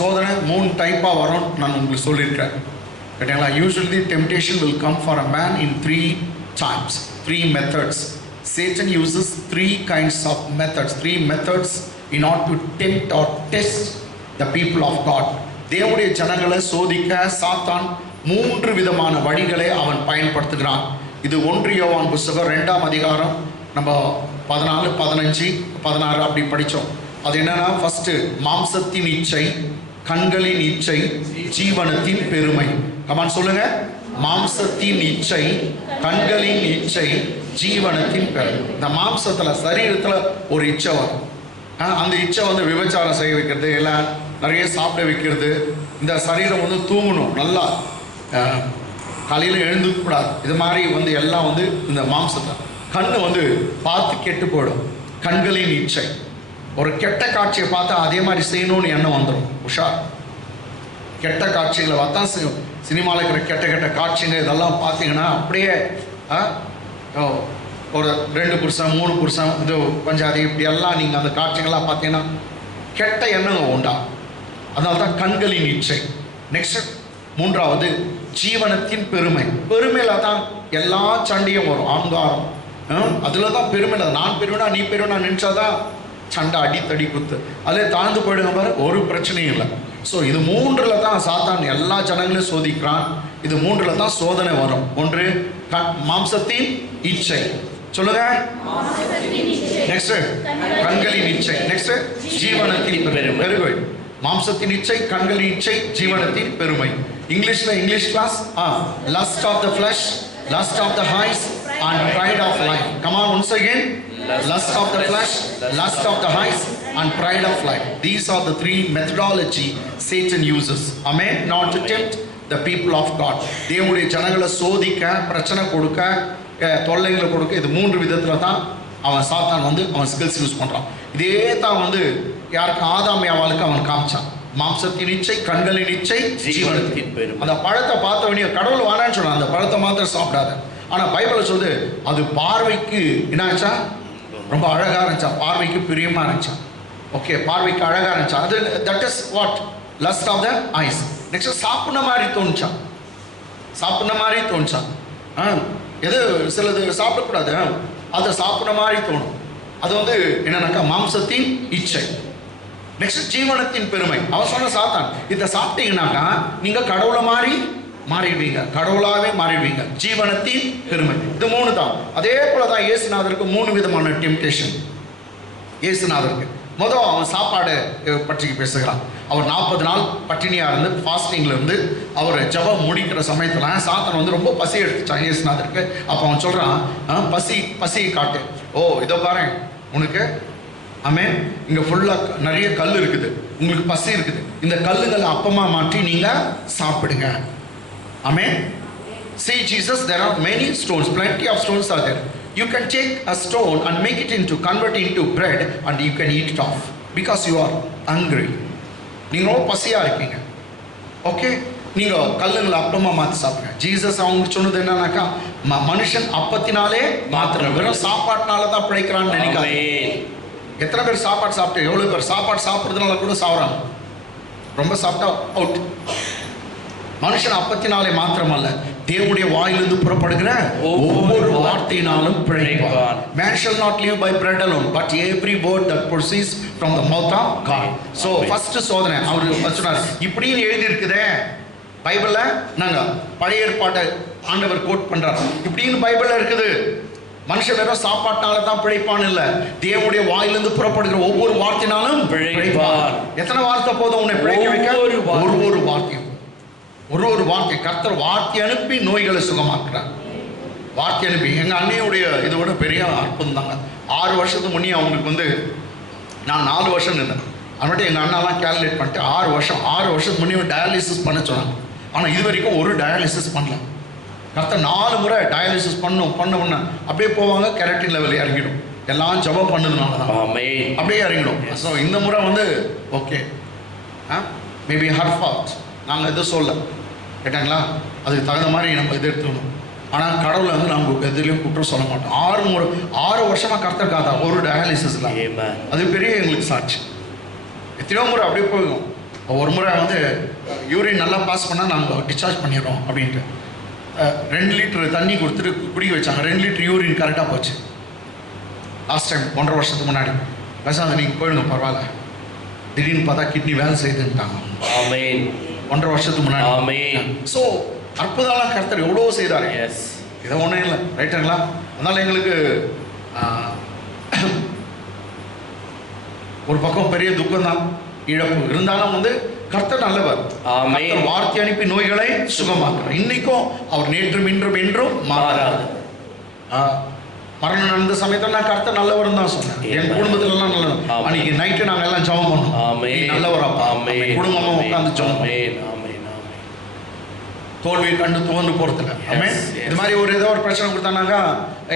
சோதனை 3 டைப்பாக வரும் நான் உங்களுக்கு சொல்லியிருக்கேன். கேட்டீங்களா? Usually temptation will come for a man in 3 times, 3 methods. Satan uses 3 kinds of methods, 3 methods in order to tempt or test the people of God. தேவனுடைய ஜனங்களை சோதிக்க சாத்தான் 3 விதமான வழிகளை அவன் பயன்படுத்துகிறான். இது 1 யோவான் புத்தகம் 2ஆம் அதிகாரம் நம்ம 14, 15, 16 அப்படி படித்தோம். அது என்னன்னா, ஃபர்ஸ்ட் மாம்சத்தின் இச்சை, கண்களின் இச்சை, ஜீவனத்தின் பெருமை. கமான் சொல்லுங்க. மாம்சத்தின் இச்சை, கண்களின் இச்சை, ஜீவனத்தின் பெருமை. இந்த மாம்சத்துல சரீரத்துல ஒரு இச்சை வரும். அந்த இச்சை வந்து விபச்சாரம் செய்ய வைக்கிறது, எல்லாம் நிறைய சாப்பிட வைக்கிறது. இந்த சரீரம் வந்து தூங்கணும், நல்லா காலையில் எழுந்துக்கூடாது. இது மாதிரி வந்து எல்லாம் வந்து இந்த மாம்சத்தை. கண்ணு வந்து பார்த்து கெட்டு போயிடும். கண்களின் இச்சை, ஒரு கெட்ட காட்சியை பார்த்தா அதே மாதிரி செய்யணும்னு எண்ணம் வந்துடும். உஷார். கெட்ட காட்சிகளை பார்த்தா சினிமாவில் இருக்கிற கெட்ட கெட்ட காட்சிங்க இதெல்லாம் பார்த்தீங்கன்னா அப்படியே ஒரு 2 புருஷன் 3 புருஷன் இது பஞ்சாதி இப்படி எல்லாம் நீங்கள் அந்த காட்சிகள்லாம் பார்த்தீங்கன்னா கெட்ட எண்ணங்கள் உண்டா. அதனால தான் கண்களின் இச்சை. நெக்ஸ்ட் 3வது ஜீவனத்தின் பெருமை. பெருமையில் தான் எல்லா சண்டையும் வரும். ஆங்காரம், அதில் தான் பெருமையில் நான் பெருமைனா நீ பெருமைனா நினச்சாதான் சண்டை, அடித்தடி குத்து. அதிலே தாழ்ந்து போயிடுங்க பாரு, ஒரு பிரச்சனையும் இல்லை. ஸோ இது 3ல் தான் சாத்தான் எல்லா ஜனங்களையும் சோதிக்கிறான். இது 3ல் தான் சோதனை வரும். 1 மாம்சத்தின் இச்சை, சொல்லுங்க. நெக்ஸ்ட் கண்களின் இச்சை. நெக்ஸ்ட் ஜீவனத்தின் பெருமை. மாம்சத்தின் இச்சை, கண்களின் இச்சை, ஜீவனத்தின் பெருமை. English class lust of the flesh, lust of the eyes and pride of life. Come on once again. Lust of the flesh, lust of the eyes and pride of life. These are the 3 methodology Satan uses. Amen. Not to tempt the people of God. தேவனுடைய ஜனங்களை சோதிக்க, பிரச்சனை கொடுக்க, தொல்லைகளை கொடுக்க, இது 3 விதத்தில் தான் அவன் சாத்தான் வந்து அவன் ஸ்கில்ஸ் யூஸ் பண்ணுறான். இதே தான் வந்து யாருக்கு ஆதாம் ஏவாளுக்கு அவன் காமிச்சான். மாம்சத்தின் இச்சை, கண்களின் இச்சை, ஜீவனத்தின் பெருமை. அந்த பழத்தை பார்த்தவனே கடவுள் வானான்னு சொன்னான், அந்த பழத்தை மாத்திரம் சாப்பிடாத. ஆனால் பைபிள் சொல்லுது அது பார்வைக்கு என்னாச்சா, ரொம்ப அழகாக இருந்துச்சா, பார்வைக்கு பிரியமாக இருந்துச்சா. ஓகே, பார்வைக்கு அழகாக இருந்துச்சா. அது that is what lust of the eyes. Next சாப்பிட்ற மாதிரி தோணுச்சா, சாப்பிட்ற மாதிரி தோணுச்சா. எது சிலது சாப்பிடக்கூடாது, அதை சாப்பிட்ற மாதிரி தோணும். அது வந்து என்னன்னாக்கா மாம்சத்தின் இச்சை. நெக்ஸ்ட் ஜீவனத்தின் பெருமை. அவன் சொன்ன சாத்தான், இதை சாப்பிட்டீங்கன்னாக்கா நீங்கள் கடவுளை மாதிரி மாறிடுவீங்க, கடவுளாகவே மாறிடுவீங்க. ஜீவனத்தின் பெருமை. இது 3 தான். அதே போல தான் இயேசுநாதருக்கு 3 விதமான டெம்டேஷன். இயேசுநாதருக்கு முதல் அவன் சாப்பாடு பற்றி பேசுகிறான். அவர் 40 நாள் பட்டினியாக இருந்து ஃபாஸ்டிங்கில் இருந்து அவர் ஜபம் முடிக்கிற சமயத்தில் சாத்தான் வந்து ரொம்ப பசி எடுத்துச்சான் இயேசுநாதருக்கு. அப்போ அவன் சொல்கிறான், பசியை காட்டு. ஓ இதோ பாரு உனக்கு, ஆமென், இங்கே ஃபுல்லாக நிறைய கல் இருக்குது, உங்களுக்கு பசி இருக்குது, இந்த கல்லுகளை அப்பமாக மாற்றி நீங்கள் சாப்பிடுங்க. Amen. See Jesus, there are many stones, plenty of stones are there. You can take a stone and make it into, convert it into bread and you can eat it off because you are hungry. நீங்க பசியா இருக்கீங்க. Okay, நீங்க கல்லுங்களை அப்பமா மாற்றி சாப்பிடுங்க. Jesus அவங்க சொன்னது என்னன்னாக்கா, மனுஷன் அப்பத்தினாலே மாத்திரம், வெறும் சாப்பாட்டினால தான் பிழைக்கிறான்னு நினைக்காதீங்க. எத்தனை பேர் சாப்பாடு சாப்பிட்டு, எவ்வளவு பேர் சாப்பாடு சாப்பிட்றதுனால கூட சாப்பிட்றாங்க. ரொம்ப சாப்பிட்டா அவுட். மனுஷன் அப்பத்தினாலே மாத்திரமல்ல, தேவனுடைய வாயிலிருந்து புறப்படுகிற ஒவ்வொரு வார்த்தையினாலும் பிழைப்பான். Man shall not live by bread alone, but every word that proceeds from the mouth of God. So first சோதனை அவர் சொன்னார், இப்படின்னு எழுதி இருக்குதே பைபிள்ல. நாங்க பழைய ஏற்பாட்டை ஆண்டவர் கோட் பண்றார், இப்படின்னு பைபிள்ல இருக்குது. மனுஷன் வெறும் சாப்பாட்டினால தான் பிழைப்பான் இல்ல, தேவனுடைய வாயிலிருந்து புறப்படுகிற ஒவ்வொரு வார்த்தையினாலும் பிழைப்பான். எத்தனை வார்த்தை போதும் உன்னை பிழைக்க வைக்க? ஒரு வார்த்தையும், ஒரு வார்த்தை. கர்த்தர் வார்த்தை அனுப்பி நோய்களை சுகமாக்குறார். வார்த்தை அனுப்பி. எங்கள் அண்ணியுடைய இதை விட பெரிய அற்புதம் தாங்க. 6 வருஷத்துக்கு முன்னே அவங்களுக்கு வந்து, நான் 4 வருஷம் இருந்தேன். அதனால எங்கள் அண்ணாலாம் கேல்குலேட் பண்ணிட்டு 6 வருஷத்துக்கு முன்னே டயாலிசிஸ் பண்ண சொன்னாங்க. ஆனால் இது வரைக்கும் ஒரு டயாலிசிஸ் பண்ணல. கர்த்தர் 4 முறை டயாலிசிஸ் பண்ண உடனே அப்படியே போவாங்க, கெரட்டின் லெவல் இறங்கிடும். எல்லாம் ஜபம் பண்ணதுனால தான் அப்படியே இறங்கிடும். ஸோ இந்த முறை வந்து ஓகே, மேபி ஹர் ஃபால்ட், நாங்கள் எதுவும் சொல்ல கேட்டாங்களா, அதுக்கு தகுந்த மாதிரி நம்ம இது எடுத்துக்கணும். ஆனால் கடவுளை வந்து நாங்கள் எதுலேயும் குற்றம் சொல்ல மாட்டோம். 6 வருஷமாக கர்த்தர் காத்தா ஒரு டயாலிசிஸில், அது பெரிய எங்களுக்கு சாட்சி. எத்தனையோ முறை அப்படியே போகும். ஒரு முறை வந்து யூரின் நல்லா பாஸ் பண்ணால் நாங்கள் டிஸ்சார்ஜ் பண்ணிடுறோம் அப்படின்ட்டு 2 லிட்டர் தண்ணி கொடுத்துட்டு குடிக்க வச்சாங்க. 2 லிட்டர் யூரின் கரெக்டாக போச்சு. லாஸ்ட் டைம் 1.5 வருஷத்துக்கு முன்னாடி. பேசாத நீங்கள் போயிடுங்க பரவாயில்ல. திடீர்னு பார்த்தா கிட்னி வேலை செய்துட்டாங்க. ஆமென். 1.5 வருஷத்துக்கு முன்னாடி. ஆமென். ஸோ அற்புதம்லாம் கர்த்தர் எவ்வளோ செய்தார். எஸ். இதை ஒன்றும் இல்லை, ரைட்டுங்களா? அதனால் எங்களுக்கு ஒரு பக்கம் பெரிய துக்கம் தான், இழப்பு இருந்தாலும் வந்து கர்த்தர் நல்லவர். ஆமென். வார்த்தை அனுப்பி நோய்களை சுகமாக்குறார். இன்னைக்கும் அவர் நேற்றும் இன்றும் என்றும் மாறாது. மரணம் நடந்த சமயத்தில் நான் கர்த்தர் நல்லவர் தான் சொன்னேன். என் குடும்பத்துல எல்லாம் நல்லவர். அன்னைக்கு நைட்டு நாங்கள் எல்லாம் ஜெபம் பண்ணோம். நல்லவராப்பா, குடும்பமா உட்கார்ந்து ஜெபம். தோல்வியை கண்டு துவண்டு போறதில்ல. ஆமென். இது மாதிரி ஒரு ஏதோ ஒரு பிரச்சனை கொடுத்தானாக்கா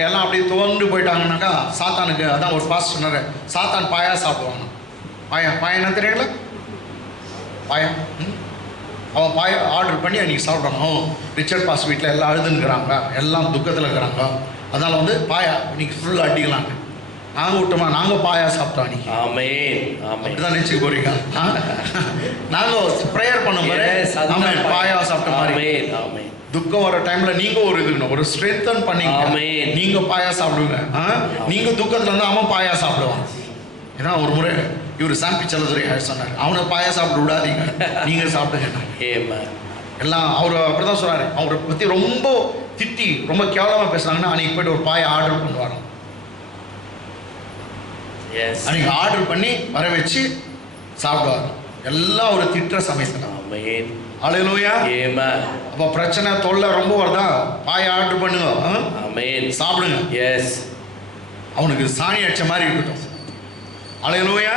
எல்லாம் அப்படியே துவண்டு போயிட்டாங்கன்னாக்கா சாத்தானுக்கு, அதான் ஒரு பாஸ்டர் சொன்னாரு, சாத்தான் பாயா சாப்பிடுவாங்க. பாயா என்ன தெரியல, பாயா அவன் பாயா ஆர்டர் பண்ணி அன்றைக்கி சாப்பிட்றாங்க. ரிச்சர்ட் பாஸ் வீட்டில் எல்லாம் அழுதுங்கிறாங்க, எல்லாம் துக்கத்தில் இருக்கிறாங்க. அதனால் வந்து பாயா இன்னைக்கு ஃபுல்லாக அடிக்கலாங்க. நாங்கள் விட்டோமா, நாங்கள் பாயா சாப்பிட்டோம் அன்றைக்கி. அப்படிதான் நினச்சி போறீங்க. நாங்கள் ப்ரேயர் பண்ண மாதிரி பாயா சாப்பிட்ட மாதிரி. துக்கம் வர டைம்ல நீங்க ஒரு இது ஒரு ஸ்ட்ரென்தன் பண்ணீங்க. நீங்க பாயா சாப்பிடுங்க. நீங்க துக்கத்துல இருந்தா அவன் பாயா சாப்பிடுவான். ஏன்னா ஒரு முறை இவர் சாம்பி செல்லதுரை சொன்னார், அவனை பாயா சாப்பிட விடாதீங்க, நீங்க சாப்பிடுங்க. எல்லாம் அவர் அப்படிதான் சொன்னாரு. அவரை பத்தி ரொம்ப திட்டி ரொம்ப கேவலமா பேசுறாங்கன்னா அன்னைக்கு போயிட்டு ஒரு பாயை ஆர்டர் பண்ணுவாங்க. அன்னைக்கு ஆர்டர் பண்ணி வர வச்சு சாப்பிடுவாங்க. எல்லாம் ஒரு திட்டுற சமயத்துல. ஹல்லேலூயா. அப்ப பிரச்சனை தொல்லை ரொம்ப வருதா, பாயை ஆர்டர் பண்ணுங்க, சாப்பிடுங்க. அவனுக்கு சாணி அடிச்ச மாதிரி இருக்கட்டும். ஹல்லேலூயா.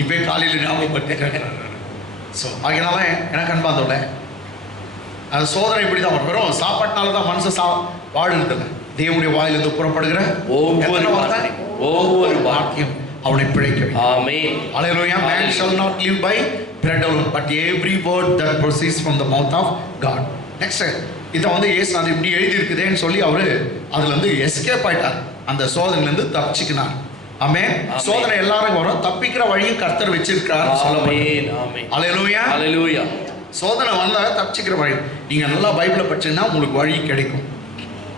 இப்போ காலையில் ஞாபகப்பட்டு ஸோ அதனால எனக்கு அன்பாந்தோட அது சோதனை இப்படி தான் வரும். வெறும் சாப்பாட்டினால தான் மனுஷன் வாழ்றதில்லை. தேவனுடைய வாயிலிருந்து புறப்படுகிற ஒவ்வொரு வாக்கியம் அவனை பிழைக்க. ஆமென். ஹல்லேலூயா. Man shall not live by bread alone but every word that proceeds from the mouth of God. Next இதை வந்து ஏசு அது இப்படி எழுதி இருக்குதேன்னு சொல்லி அவரு அதுல இருந்து எஸ்கேப் ஆயிட்டார். அந்த சோதனையிலிருந்து தப்பிச்சுக்கினார். ஆமென். சோதனை எல்லாரும் வரும், தப்பிக்கிற வழியும் கர்த்தர் வச்சிருக்கார். ஹல்லேலூயா. சோதனை வந்தா தப்பிச்சுக்கிற வழி. நீங்க நல்லா பைபிளை படிச்சீங்கன்னா உங்களுக்கு வழி கிடைக்கும்.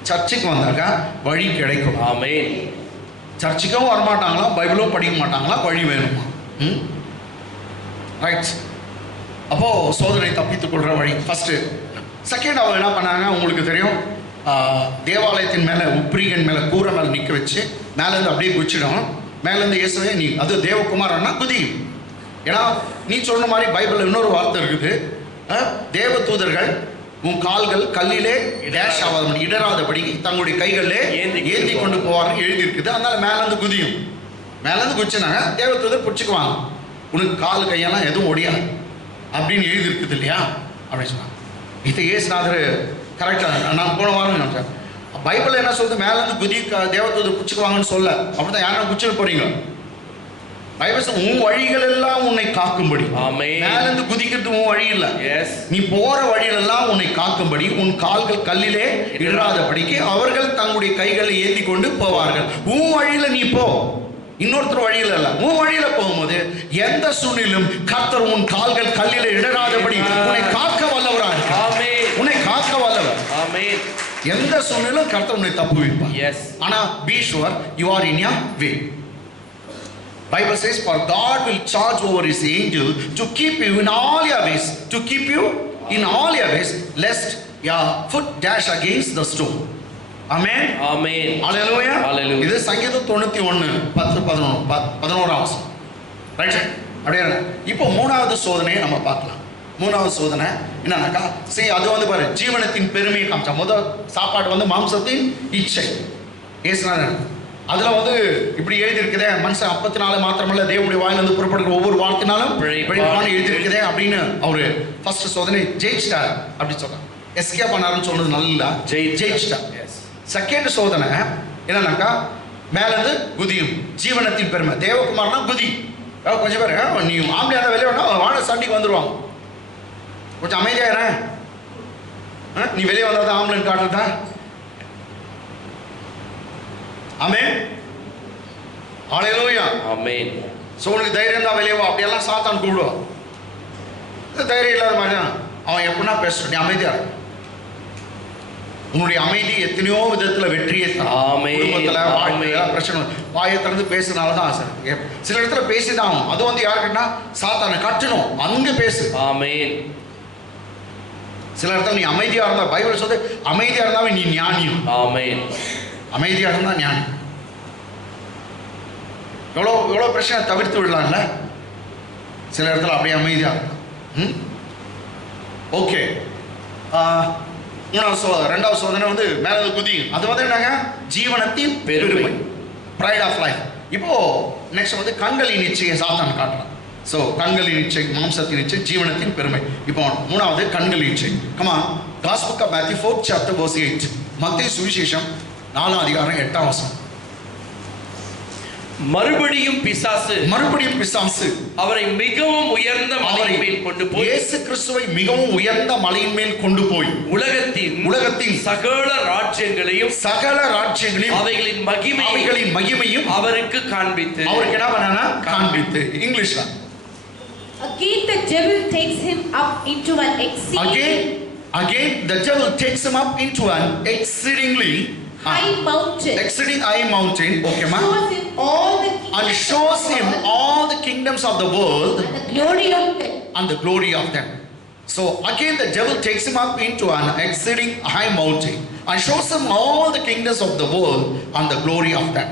சர்ச்சுக்கு வந்தாக்கா வழி கிடைக்கும். ஆமென். சர்ச்சுக்கும் வரமாட்டாங்களா, பைபிளும் படிக்க மாட்டாங்களா, வழி வேணுமா? ரைட். அப்போ சோதனை தப்பித்துக் கொள்ற வழி ஃபர்ஸ்ட். செகண்ட் அவங்க என்ன பண்ணாங்க உங்களுக்கு தெரியும், தேவாலயத்தின் மேலே உப்ரீகன் மேலே கூரை மேலே நிற்க வச்சு மேலேருந்து அப்படியே குச்சிடும். மேலேருந்து இயேசுவே நீ அது தேவகுமாரன்னா குதியும். ஏன்னா நீ சொன்ன மாதிரி பைபிளில் இன்னொரு வார்த்தை இருக்குது, தேவ தூதர்கள் உன் கால்கள் கல்லிலே டேஷ் ஆகாத இடராதபடி தங்களுடைய கைகளிலே ஏந்தி கொண்டு போவார்னு எழுதியிருக்குது. அதனால மேலேருந்து குதியும். மேலேருந்து குச்சினாங்க தேவ தூதர் பிடிச்சிக்குவாங்க, உனக்கு கால் கையெல்லாம் எதுவும் ஒடியாது அப்படின்னு எழுதியிருக்குது இல்லையா அப்படின்னு சொன்னாங்க. இதை ஏசுநாதர் கரெக்டாக நான் போன வாரம் நினைச்சேன். பைபிள் என்ன சொல்லுது, மேலேருந்து குதி தேவதூதர் பிடிச்சிக்குவாங்கன்னு சொல்ல. அப்படிதான் யாரும் பிடிச்சிட போறீங்க. பைபிள் உன் வழிகள் எல்லாம் உன்னை காக்கும்படி. மேலேருந்து குதிக்கிறது உன் வழி இல்லை. நீ போற வழியிலெல்லாம் உன்னை காக்கும்படி உன் கால்கள் கல்லிலே இடராதபடிக்கு அவர்கள் தங்களுடைய கைகளை ஏந்தி கொண்டு போவார்கள். உன் வழியில நீ போ, இன்னொருத்தர் வழியில இல்ல. உன் வழியில போகும்போது எந்த சூழ்நிலும் கர்த்தர் உன் கால்கள் கல்லில இடராதபடி உன்னை காக்க வல்லவரா இருக்கார். உன்னை காக்க வல்லவர். எந்த சூழ்நிலும் கர்த்தர் உன்னை தப்புவிப்பார். ஆனா be sure you are in your way. Bible says for God will charge over his angel to keep you in all your ways, to keep you in all your ways lest your foot dash against the stone. Amen. Hallelujah. இது சங்கீதம் 91:10-11 right. அப்படியே இப்போ மூணாவது சோதனையை நம்ம பார்க்கலாம். மூணாவது சோதனை என்னன்னாக்கா, சரி அது வந்து பாரு ஜீவனத்தின் பெருமையை காமிச்சா. முதல் சாப்பாடு வந்து மாம்சத்தின் இச்சை ஏசுனாங்க. அதுல வந்து இப்படி எழுதி இருக்குதே, மனுஷன் அப்பத்தினால மாத்திரமல்ல தேவனுடைய வாயிலிருந்து புறப்படுகிற ஒவ்வொரு வார்த்தைனாலும் பிழைப்பான்னு எழுதி இருக்குதே அப்படின்னு அவரு ஃபர்ஸ்ட் சோதனை ஜெயிச்சிட்டார் அப்படி சொல்றாங்க. எஸ்கேப் பண்ணாருன்னு சொன்னது நல்லா ஜெயிச்சிட்டார். செகண்ட் சோதனை என்னன்னாக்கா, மேலேருந்து குதியும் ஜீவனத்தின் பெருமை. தேவகுமார்னா குதி. கொஞ்சம் பேர் நீ ஆம்பளையான வெளியே வேணா வாழ சண்டைக்கு வந்துடுவாங்க. கொஞ்சம் அமைதியாயிர, நீ வெளியே வந்தாதான் ஆம்பளைன்னு காட்டுறதா. ஆமென். ஹல்லேலூயா. ஆமென். ஸோ உனக்கு தைரியம் தான் வெளியே வா அப்படியெல்லாம் சாத்தான் கூப்பிடுவான். தைரியம் இல்லாத மாதிரி தான் அவன் எப்படின்னா பேசுறான். நீ அமைதியா இரு. உன்னுடைய அமைதி எத்தனையோ விதத்துல வெற்றியை குடும்பத்துல வாழ்க்கையில பிரச்சனை வாயை திறந்து பேசுனால தான் சார். சில இடத்துல பேசிதான் ஆகும். அது வந்து யாருக்குன்னா சாத்தானை கட்டணும் அங்க பேசு. ஆமென். சில இடத்துல நீ அமைதியா இருந்தா பைபிள் சொல்லுது அமைதியா இருந்தாவே நீ ஞானியும். ஆமென். அமைதியா இருந்தா ஞானி. எவ்வளோ பிரச்சனை தவிர்த்து விடலாம்ல. சில இடத்துல அப்படியே அமைதியா இருக்கும். ஓகே. ரெண்டாவது சோதனை வந்து மேல குதி. அது வந்து என்னங்க ஜீவனத்தின் பெருமை, ப்ரைட் ஆஃப் லைஃப். இப்போ நெக்ஸ்ட் வந்து கண்களின் இச்சையை சாத்தான் காட்டுறான். ஸோ கண்களின் இச்சை, மாம்சத்தின் இச்சை, ஜீவனத்தின் பெருமை. இப்போ மூணாவது கண்களின் இச்சை. Comma gospel book of Matthew 4th chapter verse 8. மத்தேயு சுவிசேஷம் 4th அதிகாரம் 8th வசனம். மறுபடியும் பிசாசு அவரை மிகவும் உயர்ந்த மலையின் மேல் கொண்டு போய், இயேசு கிறிஸ்துவை மிகவும் உயர்ந்த மலையின் மேல் கொண்டு போய் உலகத்தின் சகல ராஜ்யங்களையும் அவைகளின் மகிமையும் அவருக்கு காண்பித்து, அவருக்கு என்ன பண்ணானா காண்பித்து. இங்கிலீஷ்ல Again the devil takes him up into an exceedingly high mountain, okay ma, and shows him all the kingdoms of the world and the glory of them. So again the devil takes him up into an exceeding high mountain and shows him all the kingdoms of the world and the glory of them.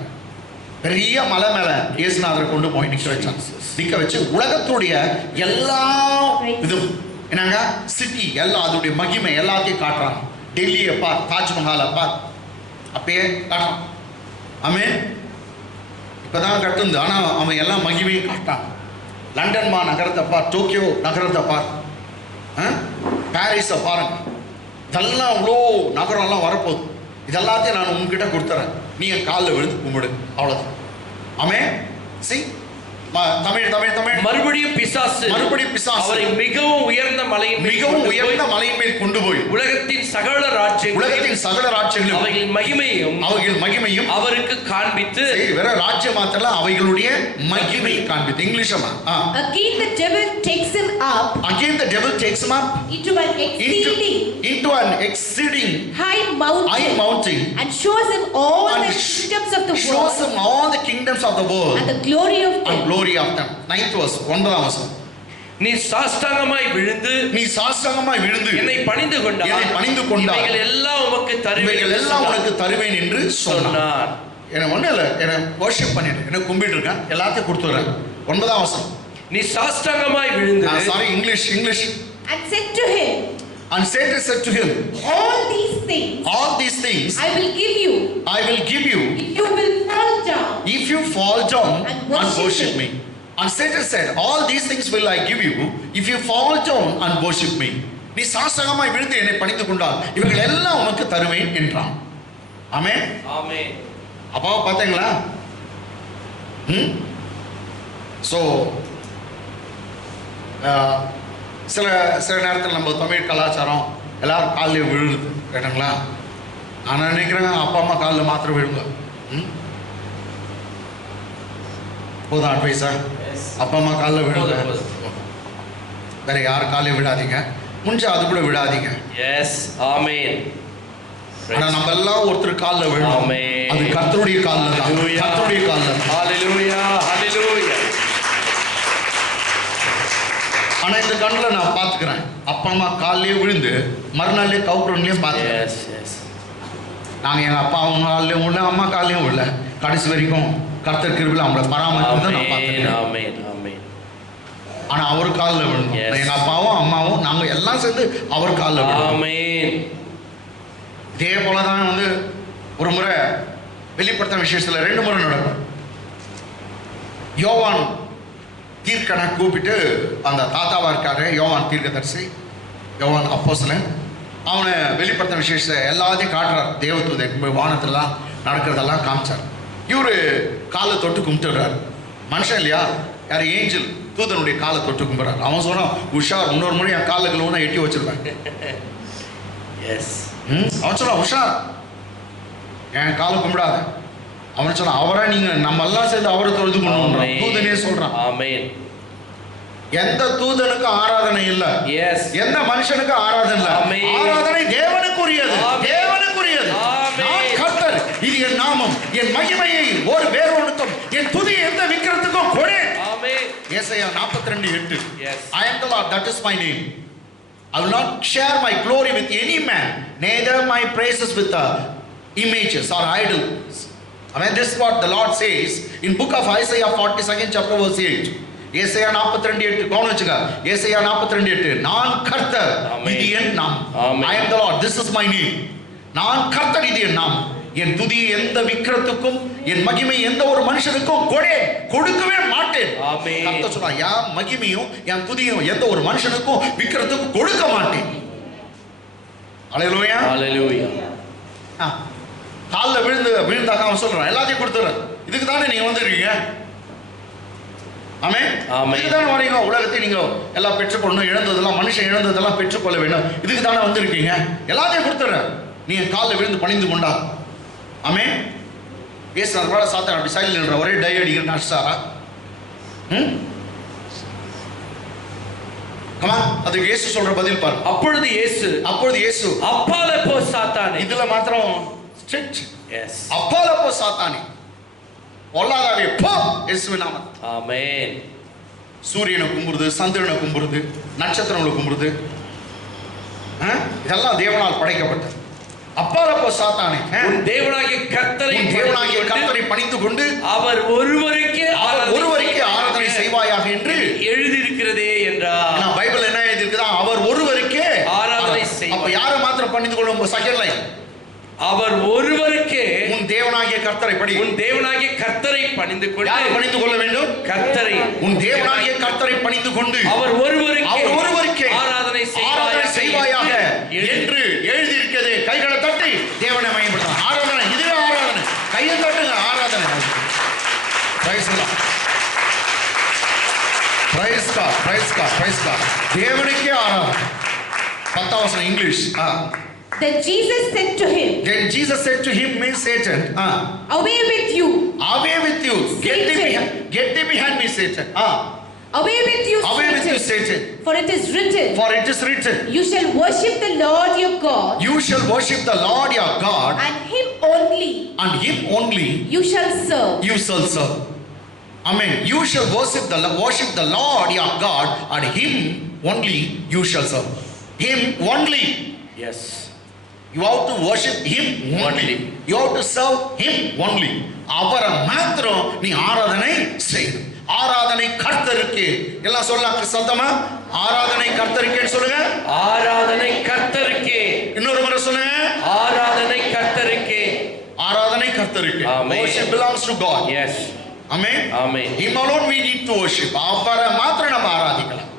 பெரிய மலை மேல இயேசுநாதரை கொண்டு போய் நிக்க வச்சு உலகத்துடைய எல்லா இதும் என்னங்க சிட்டி எல்லா அதோடைய மகிமை எல்லாத்தையும் காட்டுறான். டெல்லியை பார், தாஜ்மஹாலை பார், அப்பயே காட்டுறான். ஆமென். இப்பதான் கட்டுந்து, ஆனா அவன் எல்லாம் மகிமையும் காட்டான். லண்டன் நகரத்தை பார், டோக்கியோ நகரத்தை பார், பாரிஸை பாருங்க. இதெல்லாம் அவ்வளோ நகரம்லாம் வரப்போகுது. இதெல்லாத்தையும் நான் உங்ககிட்ட கொடுத்துறேன், நீ என் காலில் விழுந்து கும்பிடு, அவ்வளோதான். ஆமென். சி தமிழ் மறுபடியும் பிசாசு அவரை மிகவும் உயர்ந்த மலையின் மேல் கொண்டு போய் உலகத்தின் சகல ராஜ்யங்களையும் அவைகளின் மகிமையும் அவருக்கு காண்பித்து, வேற ராஜ்யம் மாத்திரல அவைகளுடைய மகிமையை காண்பித்து. இங்கிலீஷ்மா Again the devil takes him up into an exceeding high mountain and shows him all the kingdoms of the world and the glory of them. 9th verse 9th வசனம். நீ சாஷ்டாங்கமாய் விழுந்து என்னை பணிந்து கொண்டாய், இவைகள் எல்லாம் உனக்கு தருவேன் என்று சொன்னார். என்ன ஒண்ணு இல்ல, என்ன வர்ஷிப் பண்ணிட்டு என்ன கும்பிட்டு இருக்கேன், எல்லாத்தையும் கொடுத்துறேன். 9th வசனம். நீ சாஷ்டாங்கமாய் விழுந்து, sorry English and said to him, all these things I will give you if you fall down and worship me. And Satan said, all these things will I give you if you fall down and worship me. நீ சாஷ்டாங்கமாய் விழுந்து என்னை பணிந்து கொண்டால் இவைகள் எல்லாம் உனக்கு தருவேன் என்றான். ஆமென். அப்போ பாத்தீங்களா? சோ சில நேரத்தில் நம்ம தமிழ் கலாச்சாரம் எல்லாரும் காலில் விழுது கேட்டுங்களா. நான் நினைக்கிறேன் அப்பா அம்மா காலில் மாத்திரம் விழுங்க. போதும் அட்வைஸா? அப்பா அம்மா காலில் விழுங்க, வேற யார் காலையும் விடாதீங்க. முடிஞ்சா அது கூட விடாதீங்க. ஆனா நம்ம எல்லாம் ஒருத்தர் காலில் விழும், அது கர்த்தருடைய காலில் தான். கர்த்தருடைய காலில். ஆனா இந்த கண்ணில் நான் பார்த்துக்கிறேன், அப்பா அம்மா காலிலே விழுந்து மறுநாள்லேயே கவுக்குறவங்களையும் பார்த்துக்கிறேன். நாங்கள் எங்கள் அப்பா அவங்க காலையும் உள்ள, அம்மா காலையும் உள்ள, கடைசி வரைக்கும் கர்த்தர் கிருபையில் அவங்கள பராமரித்து நான் பார்த்துக்கிறேன். ஆனா அவர் காலில் விழுந்தோம். எங்க அப்பாவும் அம்மாவும் நாங்கள் எல்லாம் சேர்ந்து அவர் காலில் விழுந்தோம். இதே போலதான் வந்து ஒரு முறை வெளிப்படுத்தின விசேஷத்துல 2 முறை நடக்கும். யோவான் தீர்க்கனை கூப்பிட்டு, அந்த தாத்தாவா இருக்காரு யோவான் தீர்க்கதரிசி, யோவான் அப்போஸ்தலன், அவனை வெளிப்படுத்தின விசேஷத்தை எல்லாத்தையும் காட்டுறார். தேவதூதன் வானத்திலாம் நடக்கிறதெல்லாம் காமிச்சார். இவரு காலை தொட்டு கும்பிட்டுறாரு. மனுஷன் இல்லையா, யார் ஏஞ்சல் தூதனுடைய காலை தொட்டு கும்பிட்றாரு. அவன் சொன்னான், உஷார், இன்னொரு முறை என் காலில் கழுவுனா எட்டி வச்சிருவேன். அவன் சொல்றான், உஷார், என் காலை கும்பிடாத, அவன் சொன்னான், அவரை நீங்க நம்ம எல்லாம் சேர்ந்து அவரை தொழுது கொண்டு தூதனே சொல்றான். ஆமென். எந்த தூதனுக்கு ஆராதனை இல்ல, எந்த மனுஷனுக்கு ஆராதனை இல்ல. ஆராதனை தேவனுக்குரியது, தேவனுக்குரியது. நான் கர்த்தர், இது என் நாமம், என் மகிமையை ஒரு வேறொருக்கும் என் துதி எந்த விக்கிரத்துக்கும் கொடேன். ஆமென். ஏசாயா 42:8. I am the Lord, that is my name. I will not share my glory with any man, neither my praises with images or idols. I mean, this is what the Lord says in book of Isaiah 42nd chapter verse 8. ஏசாயா 42:8 கவனம் வச்சுக்க. ஏசாயா 42:8 நான் கர்த்தர், இது என் நாமம். I am the Lord, this is my name. நான் கர்த்தர், இது என் நாமம். என் துதி எந்த விக்கிரத்துக்கும் என் மகிமை எந்த ஒரு மனுஷனுக்கும் கொடுக்கவே மாட்டேன். கர்த்தர் சொல்றார், என் மகிமையும் என் துதியும் எந்த ஒரு மனுஷனுக்கும் விக்கிரத்துக்கும் கொடுக்க மாட்டேன். அல்லேலூயா, அல்லேலூயா. காலில் விழுந்தாக்க அவன் சொல்றான், எல்லாத்தையும் கொடுத்துறேன். இதுக்கு தானே நீங்க வந்துருக்கீங்க. ஆமென். இதுக்கு தானே வரீங்க. உலகத்தை நீங்க எல்லாம் பெற்றுக்கொள்ளணும், இழந்ததெல்லாம் மனுஷன் இழந்ததெல்லாம் பெற்றுக்கொள்ள வேண்டும். இதுக்கு தானே வந்திருக்கீங்க. எல்லாத்தையும் கொடுத்துறேன், நீங்க காலில் விழுந்து பணிந்து கொண்டா. ஆமென். ஏசுனார் கூட சாத்தான் அப்படி சைடில் நின்ற ஒரே டை அடிக்கிற நடிச்சாரா? அதுக்கு இயேசு சொல்ற பதில் பாரு. அப்பொழுது இயேசு அப்பால போ சாத்தானே. இதுல மாத்திரம் ஸ்ட்ரிக்ட். எஸ். அப்பால போ சாத்தானே, பொல்லாதவே போ இயேசுவின் நாமத்தில். ஆமென். சூரியனை கும்பிடுது, சந்திரனை கும்பிடுது, நட்சத்திரங்களை கும்பிடுது, இதெல்லாம் தேவனால் படைக்கப்பட்டது. அப்பால போ சாத்தானே, உன் தேவனாகிய கர்த்தரை பணிந்து கொண்டு அவர் ஒருவருக்கே ஆராதனை செய்வாயாக என்று எழுதியிருக்கிறதே என்றார். பைபிள் என்ன எழுதியிருக்குதா? அவர் ஒருவருக்கே ஆராதனை செய்வார். அப்ப யாரை மாத்திரம் பணிந்து கொள்ளும்? செகண்ட் லைன், அவர் ஒருவருக்கே உன் தேவனாகிய கர்த்தரை படி. உன் தேவனாகிய கர்த்தரை பணிந்து கொண்டு. யாரை பணிந்து கொள்ள வேண்டும்? கர்த்தரை. உன் தேவனாகிய கர்த்தரை பணிந்து கொண்டு அவர் ஒருவருக்கே ஆராதனை செய்வாயாக என்று எழுதியிருக்கிறது. கைகளை தட்டி தேவனை மகிமைப்படுத்தலாம். ஆராதனை, இதுவே ஆராதனை. கையை தட்டுங்க, ஆராதனை. Praise the Lord, praise God, praise God, praise God. தேவனுக்கே ஆராதனை. 10வது வசனம் English. Then Jesus said to him, means Satan, away with you, get thee behind me, Satan. Away with you, Satan. For it is written, you shall worship the Lord your God, and him only you shall serve. Amen. You shall worship the Lord your God, and him only you shall serve. Him only. Yes. You have to worship him only. You have to serve him only. அவரை மாத்திரம் நீ ஆராதனை செய். ஆராதனை கர்த்தருக்கு. எல்லாம் சொல்லலாம் சத்தமா, ஆராதனை கர்த்தருக்கே சொல்லுங்க. ஆராதனை கர்த்தருக்கே. இன்னொரு முறை சொல்லுங்க, ஆராதனை கர்த்தருக்கே. ஆராதனை கர்த்தருக்கு. Worship belongs to God. Yes. Amen. Amen. Him alone we need to worship. அவரை மாத்திரம் நம்ம ஆராதிக்கலாம்.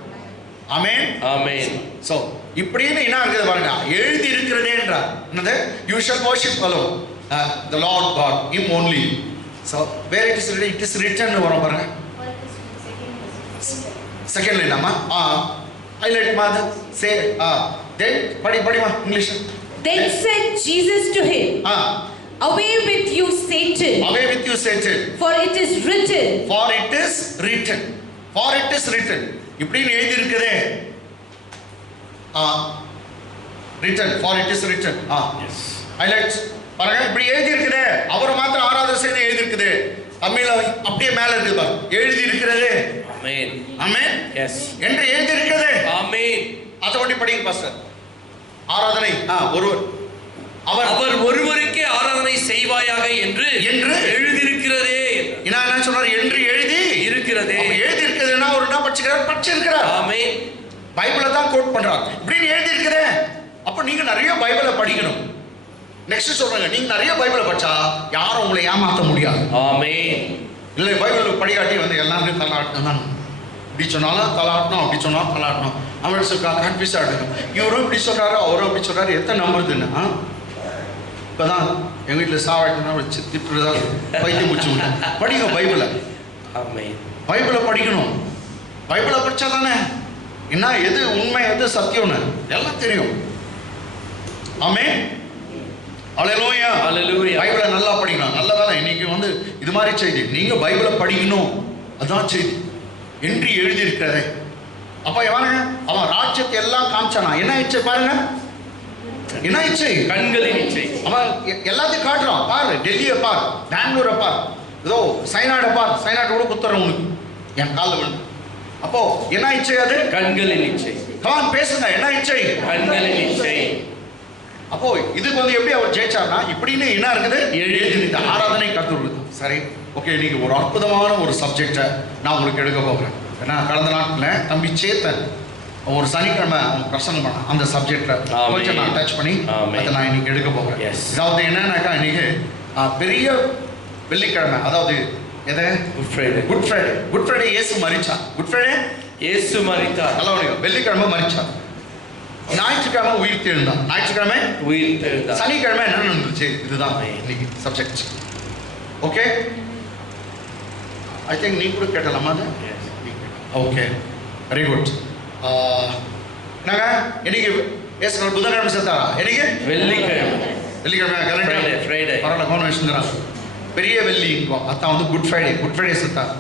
Amen. Amen. So இப்படின்னு என்ன இருக்குது பாருங்க, எழுதி இருக்கிறதேன்றா என்னது? You shall worship alone the Lord God, him only. So where it is written வரும் பாருங்க. செகண்ட் லைன் அம்மா ஹைலைட் மாதிரி சே then படிமா English. Then said Jesus to him, away with you Satan, for it is written. இப்படின்னு எழுதி இருக்குதே. written, for it is written. Yes. Highlights பாருங்க, இப்படி எழுதி இருக்குதே. அவரை மாத்திரம் ஆராதனை செய்து எழுதி இருக்குது. தமிழ்ல அப்படியே மேல இருக்குது பாருங்க, எழுதி இருக்கிறதே. ஆமென். ஆமென். எஸ். என்று எழுதி இருக்கிறதே. ஆமென். அதோட படிங்க பாஸ்டர். ஆராதனை அவர் ஒருவருக்கே ஆராதனை செய்வாயாக என்று எழுதியிருக்கிறதே. என்ன சொல்றாரு? என்று எழுதி இருக்கிறதே. எழுதி இருக்குதுன்னா ஒரு என்ன படிச்சிருக்கிறார். ஆமென். பைபிளை தான் கோட் பண்றாங்க. இப்படின்னு எழுதி இருக்குதே. அப்ப நீங்க நிறைய பைபிளை படிக்கணும். நெக்ஸ்ட் சொல்றாங்க, நீங்க நிறைய பைபிளை படிச்சா யாரும் உங்களை ஏமாத்த முடியாது. ஆமென். இல்லை பைபிள் படிக்காட்டி வந்து எல்லாருக்கும் தலாட்டணும் தான். இப்படி சொன்னாலும் தலாட்டணும், அப்படி சொன்னாலும் தலாட்டணும். அவன் சொல்றா கன்ஃபியூஸ் ஆகிடும். இவரும் இப்படி சொல்றாரு, அவரும் அப்படி சொல்றாரு. எத்தனை நம்புறதுன்னா இப்போதான் எங்கள் வீட்டில் சாவாட்டினா திட்டுறதா பைத்தியம் முடிச்சு படிங்க பைபிளை. பைபிளை படிக்கணும். பைபிளை படித்தா தானே என்ன எது உண்மை எது சத்தியம்னு எல்லாம் தெரியும். ஆமென். அல்லேலூயா. அல்லேலூயா. பைபிளை நல்லா படிக்கணும். நல்ல வேலை இன்னைக்கு வந்து இது மாதிரி செய்தி. நீங்க பைபிளை படிக்கணும், அதான் செய்தி என்று எழுதி இருக்கிறதே. அப்ப அவன் ராஜ்யத்தை எல்லாம் காமிச்சானா, என்ன ஆயிடுச்சு பாருங்க, என்ன ஆயிடுச்சு? கண்களின் இச்சை. அவன் எல்லாத்தையும் காட்டுறான். பாரு, டெல்லியை பார், பெங்களூரை பார், ஏதோ சைனாடை பார், சைனாட்டை கூட குத்துறேன் உனக்கு என் காலில் விழுந்து. அப்போ என்ன ஆயிடுச்சு? அது கண்களின் இச்சை. கமான் பேசுங்க, என்ன ஆயிடுச்சு? கண்களின் இச்சை. அப்போ இதுக்கு எப்படி அவர் ஜெயிச்சார்னா, இப்படின்னு என்ன இருக்குது எழுதி இந்த ஆராதனை கற்றுள்ளது. சரி, ஓகே, இன்னைக்கு ஒரு அற்புதமான ஒரு சப்ஜெக்டை நான் உங்களுக்கு எடுக்க போகிறேன். ஏன்னா கடந்த நாட்டில் தம்பி சேத்தன் ஒரு சனிக்கிழமை அவங்க பிரசங்கம் பண்ண அந்த சப்ஜெக்டை கொஞ்சம் நான் டச் பண்ணி அதை நான் இன்னைக்கு எடுக்க போகிறேன். அதாவது என்னன்னாக்கா, இன்னைக்கு பெரிய வெள்ளிக்கிழமை, அதாவது எதை? Good Friday. Good Friday. Good Friday இயேசு மரிச்சார். குட் ஃப்ரைடே இயேசு மரித்தார். நல்லா வெள்ளிக்கிழமை மரிச்சார், ஞாயிற்றுக்கிழமை உயிர் தெழுந்தான், ஞாயிற்றுக்கிழமை உயிர் தெழுந்தார், சனிக்கிழமை என்ன நடந்துச்சு? இதுதான் இன்னைக்கு சப்ஜெக்ட். ஓகே, ஐ திங்க் நீ கூட கேட்டலாமா? Okay, very good. என்னங்க இன்னைக்கு பேசுகிற புதன்கிழமை செத்தாரா? இன்னைக்கு வெள்ளிக்கிழமை. வெள்ளிக்கிழமை கரெக்டாக ஃப்ரைடே. பரவாயில்ல, கவனம் வச்சுக்கிறான். பெரிய வெள்ளி அத்தான் வந்து குட் ஃப்ரைடே. குட் ஃப்ரைடே செத்தார்.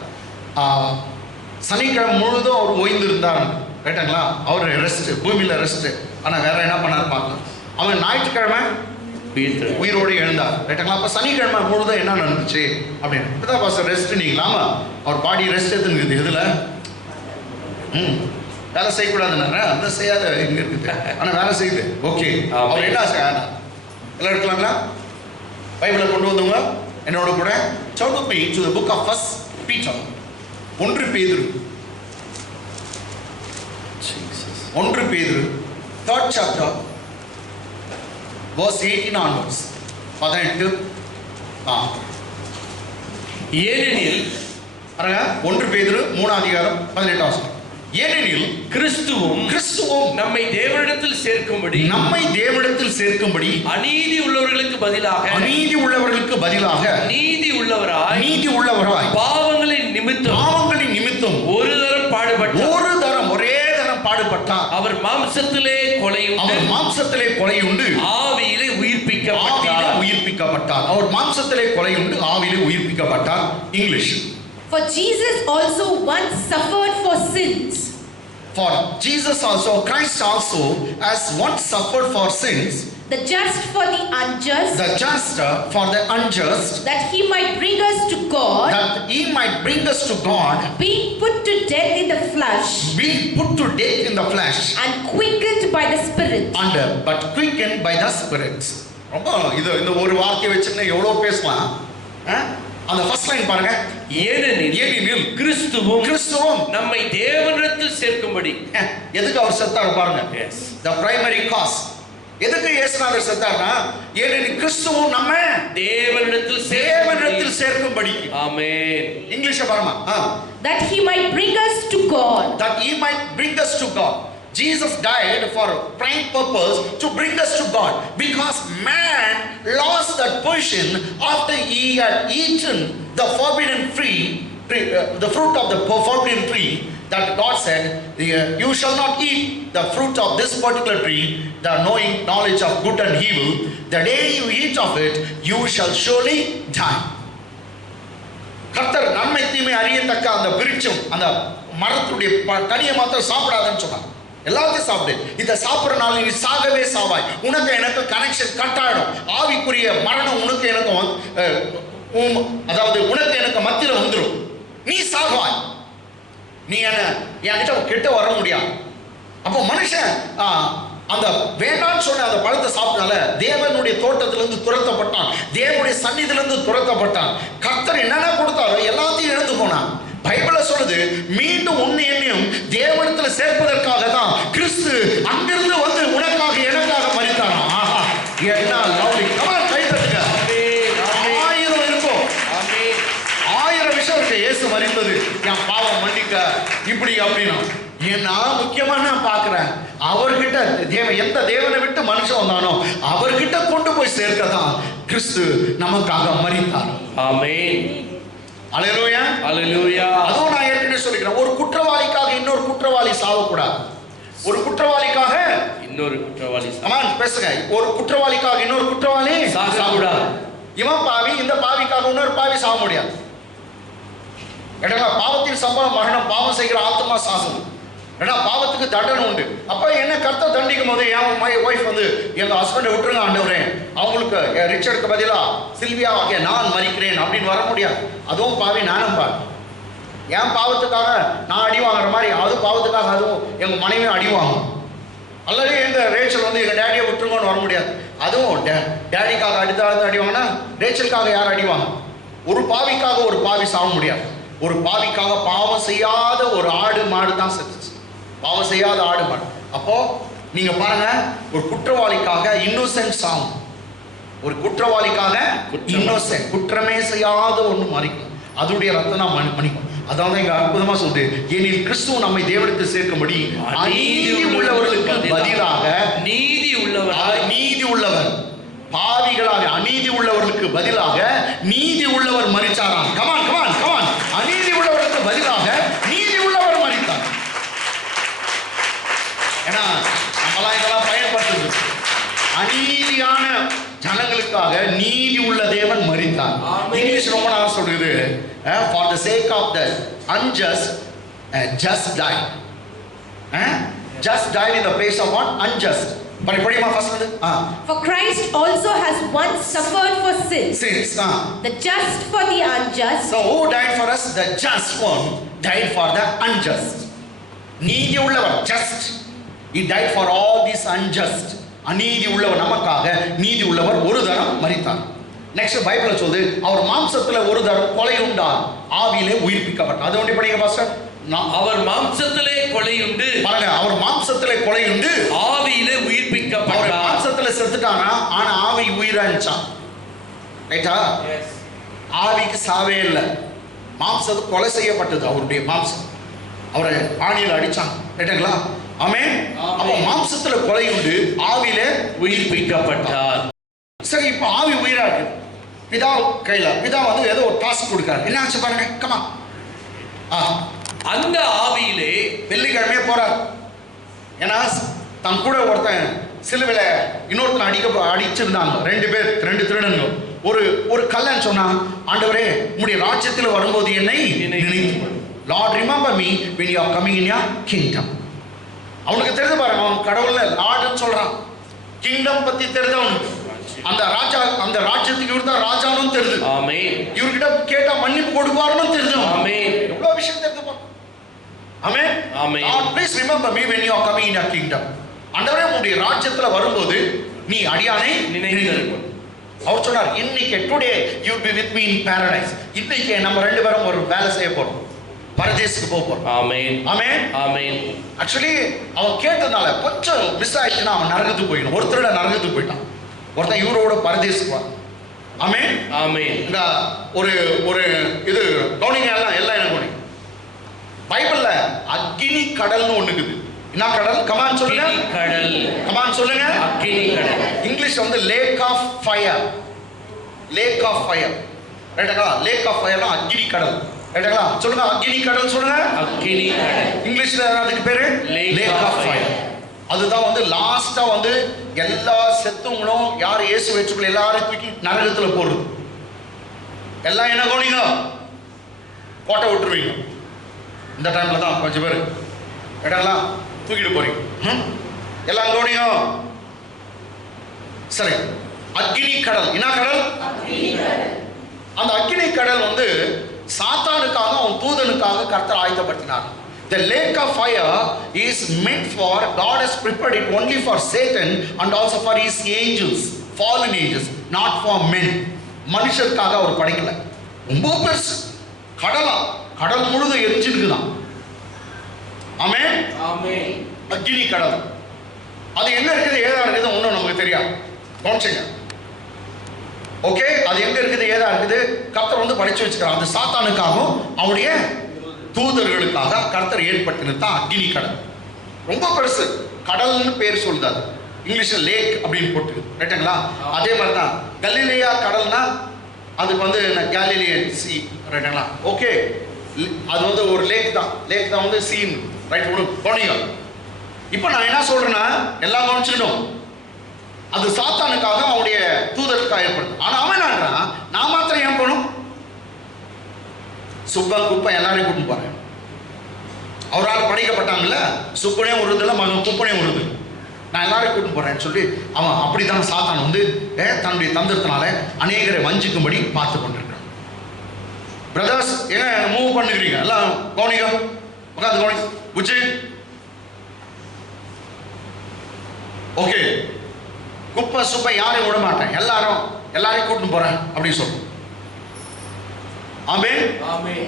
சனிக்கிழமை முழுதும் அவர் ஓய்ந்து இருந்தார், ரைட்டுங்களா? அவர் ரெஸ்ட், பூமியில் ரெஸ்ட். ஆனால் வேற என்ன பண்ணார் பார்க்கலாம். அவன் ஞாயிற்றுக்கிழமை உயிரோடு எழுந்தார், ரைட்டுங்களா? அப்போ சனிக்கிழமை முழுதும் என்ன நடந்துச்சு அப்படின்னு இப்போதான் பாஸ்டர் ரெஸ்ட் நீங்களாமா அவர் பாடி ரெஸ்ட் எடுத்துன்னு எதில் வேலை செய்யக்கூடாதுன்னா அந்த செய்யாத இங்கே இருக்குது, ஆனால் வேலை செய்யுது. ஓகே, அவர் என்ன எல்லாம் எடுக்கலாங்களா? பைபிளை கொண்டு வந்தவங்க என்னோட கூட turn with me to the book of 1 Peter. 1 பேதுரு, 1 பேதுரு 3rd chapter verse 18 onwards. 18. ஏனெனில் 1 பேதுரு 3 அதிகாரம் 18 வசனம். ஏனெனில் கிறிஸ்துவும் நம்மை தேவனிடத்தில் சேர்க்கும்படி அநீதி உள்ளவர்களுக்கு பதிலாக நீதி உள்ளவராய் பாவங்களின் நிமித்தம் ஒரு தரம் ஒரே தரம் பாடுபட்டார். அவர் மாம்சத்திலே கொலையுண்டு ஆவியிலே உயிர்ப்பிக்கப்பட்டார். அவர் மாம்சத்திலே கொலையுண்டு ஆவியிலே உயிர்ப்பிக்கப்பட்டார். English. For Jesus also once suffered for sins. For Jesus also, Christ also, has once suffered for sins. The just for the unjust. The just for the unjust. That he might bring us to God. That he might bring us to God. Being put to death in the flesh. Being put to death in the flesh. And quickened by the Spirit. But quickened by the Spirit. ரொம்ப இந்த ஒரு வார்த்தையை வச்சுன்னா எவ்வளோ பேசலாம். அந்த first line பாருங்க. ஏனெனில் கிறிஸ்துவும் நம்மை தேவனிடத்தில் சேர்க்கும்படி. எதுக்கு அவர் செத்தார் பாருங்க. The primary cause. எதுக்கு இயேசுநாதர் செத்தார்னா, ஏனெனில் கிறிஸ்துவும் நம்மை தேவனிடத்தில் சேர்க்கும்படி. ஆமென். இங்கிலீஷ்ல பாருங்க. That he might bring us to God. That he might bring us to God. Jesus died for prime purpose to bring us to God, because man lost that position after he had eaten the forbidden tree, the fruit of the forbidden tree, that God said, you shall not eat the fruit of this particular tree, the knowledge of good and evil. The day you eat of it, you shall surely die. கர்த்தர் நன்மை தீமை அறியத்தக்க அந்த விருட்சம், அந்த மரத்துடைய கனியை மாத்திரம் சாப்பிடாதுன்னு சொன்னார். எல்லாத்தையும் சாப்பிடு, இதை சாப்பிட்றனால நீ சாகவே சாவாய். உனக்கு எனக்கு கனெக்ஷன் கட் ஆயிடும். ஆவிக்குரிய மரணம் உனக்கு எனக்கு அதாவது உனக்கு எனக்கு மத்தியில் வந்துடும். நீ சாகுவாய். நீ என்கிட்ட கிட்ட வர முடியாது. அப்போ மனுஷன் அந்த வேண்டான்னு சொன்ன அந்த பழத்தை சாப்பிட்டால தேவனுடைய தோட்டத்திலிருந்து துரத்தப்பட்டான், தேவனுடைய சந்நிதியிலிருந்து துரத்தப்பட்டான். கர்த்தர் என்னென்ன கொடுத்தாரோ எல்லாத்தையும் இழந்து போனான். பைபிள்ல சொல்லுது, மீண்டும் உன்னை என்னையும் தேவனிடத்தில் சேர்ப்பதற்காக தான் கிறிஸ்து அங்கிருந்து வந்து உனக்காக எனக்காக மரித்தாராம். ஆஹா, என்ன லவ்லி. கமான், கை தட்டுங்க. 1000 இருக்கும், 1000 விஷயம் இருக்கு இயேசு மரித்தது, என் பாவம் மன்னிக்க, இப்படி அப்படின்னா. ஏன்னா முக்கியமா நான் பார்க்கிறேன், அவர்கிட்ட எந்த தேவனை விட்டு மனுஷன் வந்தானோ அவர்கிட்ட கொண்டு போய் சேர்க்கதான் கிறிஸ்து நமக்காக மரித்தார். ஆமென். அல்லேலூயா, அல்லேலூயா. அதுவும் நான் ஏற்கனவே சொல்லிக்கிறேன், ஒரு குற்றவாளிக்காக இன்னொரு குற்றவாளி சாவக்கூடாது. ஒரு குற்றவாளிக்காக இன்னொரு குற்றவாளி. ஆமா, பேசுங்க. ஒரு குற்றவாளிக்காக இன்னொரு குற்றவாளி சாகக்கூடாது. இவன் பாவி, இந்த பாவிக்காக இன்னொரு பாவி சாக முடியாது. ஏன்னா பாவத்தின் சம்பளம் மரணம், பாவம் செய்கிற ஆத்மா சாகும். ஏன்னா பாவத்துக்கு தண்டனை உண்டு. அப்ப என்ன கர்த்தர் தண்டிக்கும் போது என் ஒய்ஃப் வந்து எங்க ஹஸ்பண்டை விட்டுருங்க ஆண்டவரே, அவங்களுக்கு ரிச்சர்டுக்கு பதிலா சில்வியா ஆகிய நான் மறிக்கிறேன் அப்படின்னு வர முடியாது. அதுவும் பாவி, நானும் பாவி. என் பாவத்துக்காக நான் அடி வாங்குற மாதிரி அது பாவத்துக்காக அதுவும் எங்க மனைவியும் அடி வாங்கும். அல்லது எங்க ரேச்சல் வந்து எங்க டேடியை விட்டுருங்கன்னு வர முடியாது. அதுவும் டேடிக்காக அடித்தாலும் அடி வாங்கினா ரேச்சலுக்காக யார் அடிவாங்க? ஒரு பாவிக்காக ஒரு பாவி சாக முடியாது. ஒரு பாவிக்காக பாவம் செய்யாத ஒரு ஆடு மாடு தான் செத்துச்சு. பாவம் செய்யாத ஆடு மாடு. அப்போ நீங்க பாருங்க, ஒரு குற்றவாளிக்காக இன்னோசென்ட் சாகும். ஒரு குற்றவாளிக்காக இன்னோசென்ட், குற்றமே செய்யாத ஒன்று மறிக்கும். அதனுடைய ரத்தம் தான் மன்னிக்கும். அதான் இங்க அற்புதமா சொல்லுது, ஏனில் கிறிஸ்துவ நம்மை தேவனிடத்தில் சேர்க்கும்படி அநீதி உள்ளவர்களுக்கு பதிலாக நீதி உள்ளவர், பாவிகளாக அநீதி உள்ளவர்களுக்கு பதிலாக நீதி உள்ளவர் மரிச்சாராம். Come on come on come on. அநீதி உள்ளவர்களுக்கு பதிலாக நீதி உள்ளவர் மரித்தார். ஏன்னா நம்மளாம் இதெல்லாம் பயன்படுத்துது. அநீதியான ஜனங்களுக்காக நீதி உள்ள தேவன் மரித்தார். இங்கிலீஷ் ரொம்ப நல்லா சொல்லுது, for the sake of the unjust just died. Just died in the place of what? Unjust. படிமா ஃபர்ஸ்ட் வந்து For Christ also has once suffered for sins, the just for the unjust. So who died for us? The just one died for the unjust. நீதி உள்ளவர், just. He died for all these unjust. அநீதி உள்ளவர் நமக்காக நீதி உள்ளவர் ஒரு தரம் மரித்தார். நெக்ஸ்ட் பைபிள்ல சொல்லுது, அவர் மாம்சத்துல ஒரு தரம் கொலை உண்டார், ஆவியிலே உயிர்ப்பிக்கப்பட்டார். அது ஒன்றே படிங்க பாஸ்டர். அவர் மாம்சத்திலே கொலையுண்டு, பாருங்க, அவர் மாம்சத்திலே கொலையுண்டு ஆவியிலே உயிர்ப்பிக்கப்பட்டார். மாம்சத்துல செத்துட்டானா, ஆனா ஆவி உயிராச்சான். ரைட்டா? ஆவிக்கு சாவே இல்லை, மாம்சத்து கொலை செய்யப்பட்டது. அவருடைய மாம்சம் அவரை ஆணியில் அடிச்சாங்க. ரைட்டுங்களா? ஆமென். அப்ப மாம்சத்துல கொலையுண்டு ஆவியிலே உயிர்ப்பிக்கப்பட்டார். சரி, இப்ப ஆவி உயிரா இருக்கு. பிதா கையில, பிதா வந்து ஏதோ ஒரு டாஸ்க் கொடுக்காரு. என்ன ஆச்சு பாருங்க, கமா. அந்த ஆவியிலே வெள்ளிக்கிழமையே போறார். ஏன்னா தன் கூட ஒருத்தன் சிலுவையில இன்னொருத்தன் அடிச்சிருந்தாங்க. ரெண்டு பேர், ரெண்டு திருடனுங்க. ஒரு கல்லன் சொன்னா, ஆண்டவரே உம்முடைய ராஜ்யத்தில் வரும்போது என்னை நினைத்து, Lord remember me when you are coming in your kingdom. அவனுக்கு தெரிஞ்சு பாருங்க, அவன் கடவுள்ல லார்ட்னு சொல்றான். கிங்டம் பத்தி தெரிஞ்சவனுக்கு, அந்த ராஜா, அந்த ராஜ்யத்துக்கு இவர் தான் ராஜானும் தெரிஞ்சு, ஆமென், இவர்கிட்ட கேட்டா மன்னிப்பு கொடுப்பாருன்னு தெரிஞ்சவன். ஆமென். எவ்வளவு விஷயம் தெரிஞ்சு பாருங்க. ஆமென். ஆமென். Lord, please remember me when you are coming in your kingdom. ஆண்டவரே உம்முடைய ராஜ்யத்துல வரும்போது நீ அடியானை நினைத்து. அவர் சொன்னார், இன்னைக்கு today you will be with me in paradise. இன்னைக்கு நம்ம ரெண்டு பேரும் ஒரு வேலை செய்ய போறோம், பரதேசுக்கு போக போறோம். ஆமென். ஆமென். ஆமென். ஆக்சுவலி அவன் கேட்டதுனால கொஞ்சம் மிஸ் ஆயிடுச்சுன்னா அவன் நரகத்துக்கு போயிடும். ஒருத்தரோட நரகத்துக்கு போயிட்டான், ஒருத்தன் இவரோட பரதேசுக்கு வா. ஆமென். ஆமென். இந்த ஒரு இது கவனிங்க, எல்லாம் என்ன கவனிங்க. பைபிள்ல அக்கினி கடல்னு ஒண்ணு இருக்குது. என்ன கடல்? கமான் சொல்லுங்க. கடல். கமான் சொல்லுங்க. அக்கினி கடல். இங்கிலீஷ் வந்து lake of fire. Lake of fire. ரைட்டா? லேக் ஆஃப் ஃபயர்னா அக்கினி கடல். ரைட்டா? சொல்லுங்க, அக்கினி கடல் சொல்லுங்க. அக்கினி கடல். இங்கிலீஷ்ல அதுக்கு பேரு லேக் ஆஃப் ஃபயர். அதுதான் வந்து லாஸ்டா வந்து எல்லா செத்துங்களும் யார் இயேசு வெற்றுக்குள்ள எல்லாரும் தூக்கி நரகத்துல போடுறது. எல்லாம் என்ன கவனிங்க, கோட்டை விட்டுருவீங்க. இந்த டைம்ல தான் கொஞ்சம் பேர் இடம்லாம் தூக்கிட்டு போறீங்க. எல்லாம் கவனிங்க. சரி, அக்கினி கடல். என்ன கடல்? அந்த அக்கினி கடல் வந்து சாத்தானுக்காக, அவன் தூதனுக்காக கர்த்தர் ஆயத்தப்படுத்தினார். The lake of fire is meant for, God has prepared it only for Satan and also for his angels, fallen angels, not for men. மனுஷருக்காக அவர் படைக்கல. ரொம்ப பெருசு கடலா, கடல் முழுதும் எரிஞ்சிருக்குதான். ஆமென். ஆமென். அக்கினி கடல். அது எங்க இருக்குது, ஏதா இருக்குது ஒன்றும் நமக்கு தெரியாது. கவனிச்சுங்க. ஓகே, அது எங்க இருக்குது, ஏதா இருக்குது, கர்த்தர் வந்து படிச்சு வச்சுக்கிறார். அது சாத்தானுக்காகவும் அவனுடைய தூதர்களுக்காக கர்த்தர் ஏற்படுத்தினது தான் அக்கினி கடல். ரொம்ப பெருசு கடல்னு பேர் சொல்லுது. இங்கிலீஷ்ல லேக் அப்படின்னு போட்டு. ரைட்டுங்களா? அதே மாதிரி தான் கலிலேயா கடல்னா அதுக்கு வந்து கேலிலியன் சி. ரைட்டுங்களா? ஓகே, அது வந்து ஒரு லேக் தான். லேக் தான் வந்து சீன். ரைட்? போனீங்க. இப்போ நான் என்ன சொல்றேன்னா, எல்லாம் கவனிச்சுக்கணும். அது சாத்தானுக்காக அவனுடைய தூதருக்காக ஏற்படுது. ஆனா அவன் என்னன்றான், நான் மாத்திரம் ஏன் போகணும்? சுப்பா குப்பை எல்லாரையும் கூட்டிட்டு போறேன். அவரால் படைக்கப்பட்டாங்கல்ல, சுப்பனே உருதுல மகன் குப்பனே உருது, நான் எல்லாரையும் கூட்டிட்டு போறேன்னு சொல்லி அவன் அப்படித்தான் சாத்தான் வந்து தன்னுடைய தந்திரத்தினால அநேகரை வஞ்சிக்கும்படி பார்த்து கொண்டிருக்கான். பிரதர்ஸ் ஏன் மூவ் பண்ணுகிறீங்க எல்லாம் கவனிங்க, உட்காந்து கவனி. புஜி ஓகே, குப்பை சுப்பை யாரையும் விட மாட்டேன், எல்லாரையும் கூட்டிட்டு போறேன் அப்படின்னு சொல்றேன். ஆமென் ஆமென்.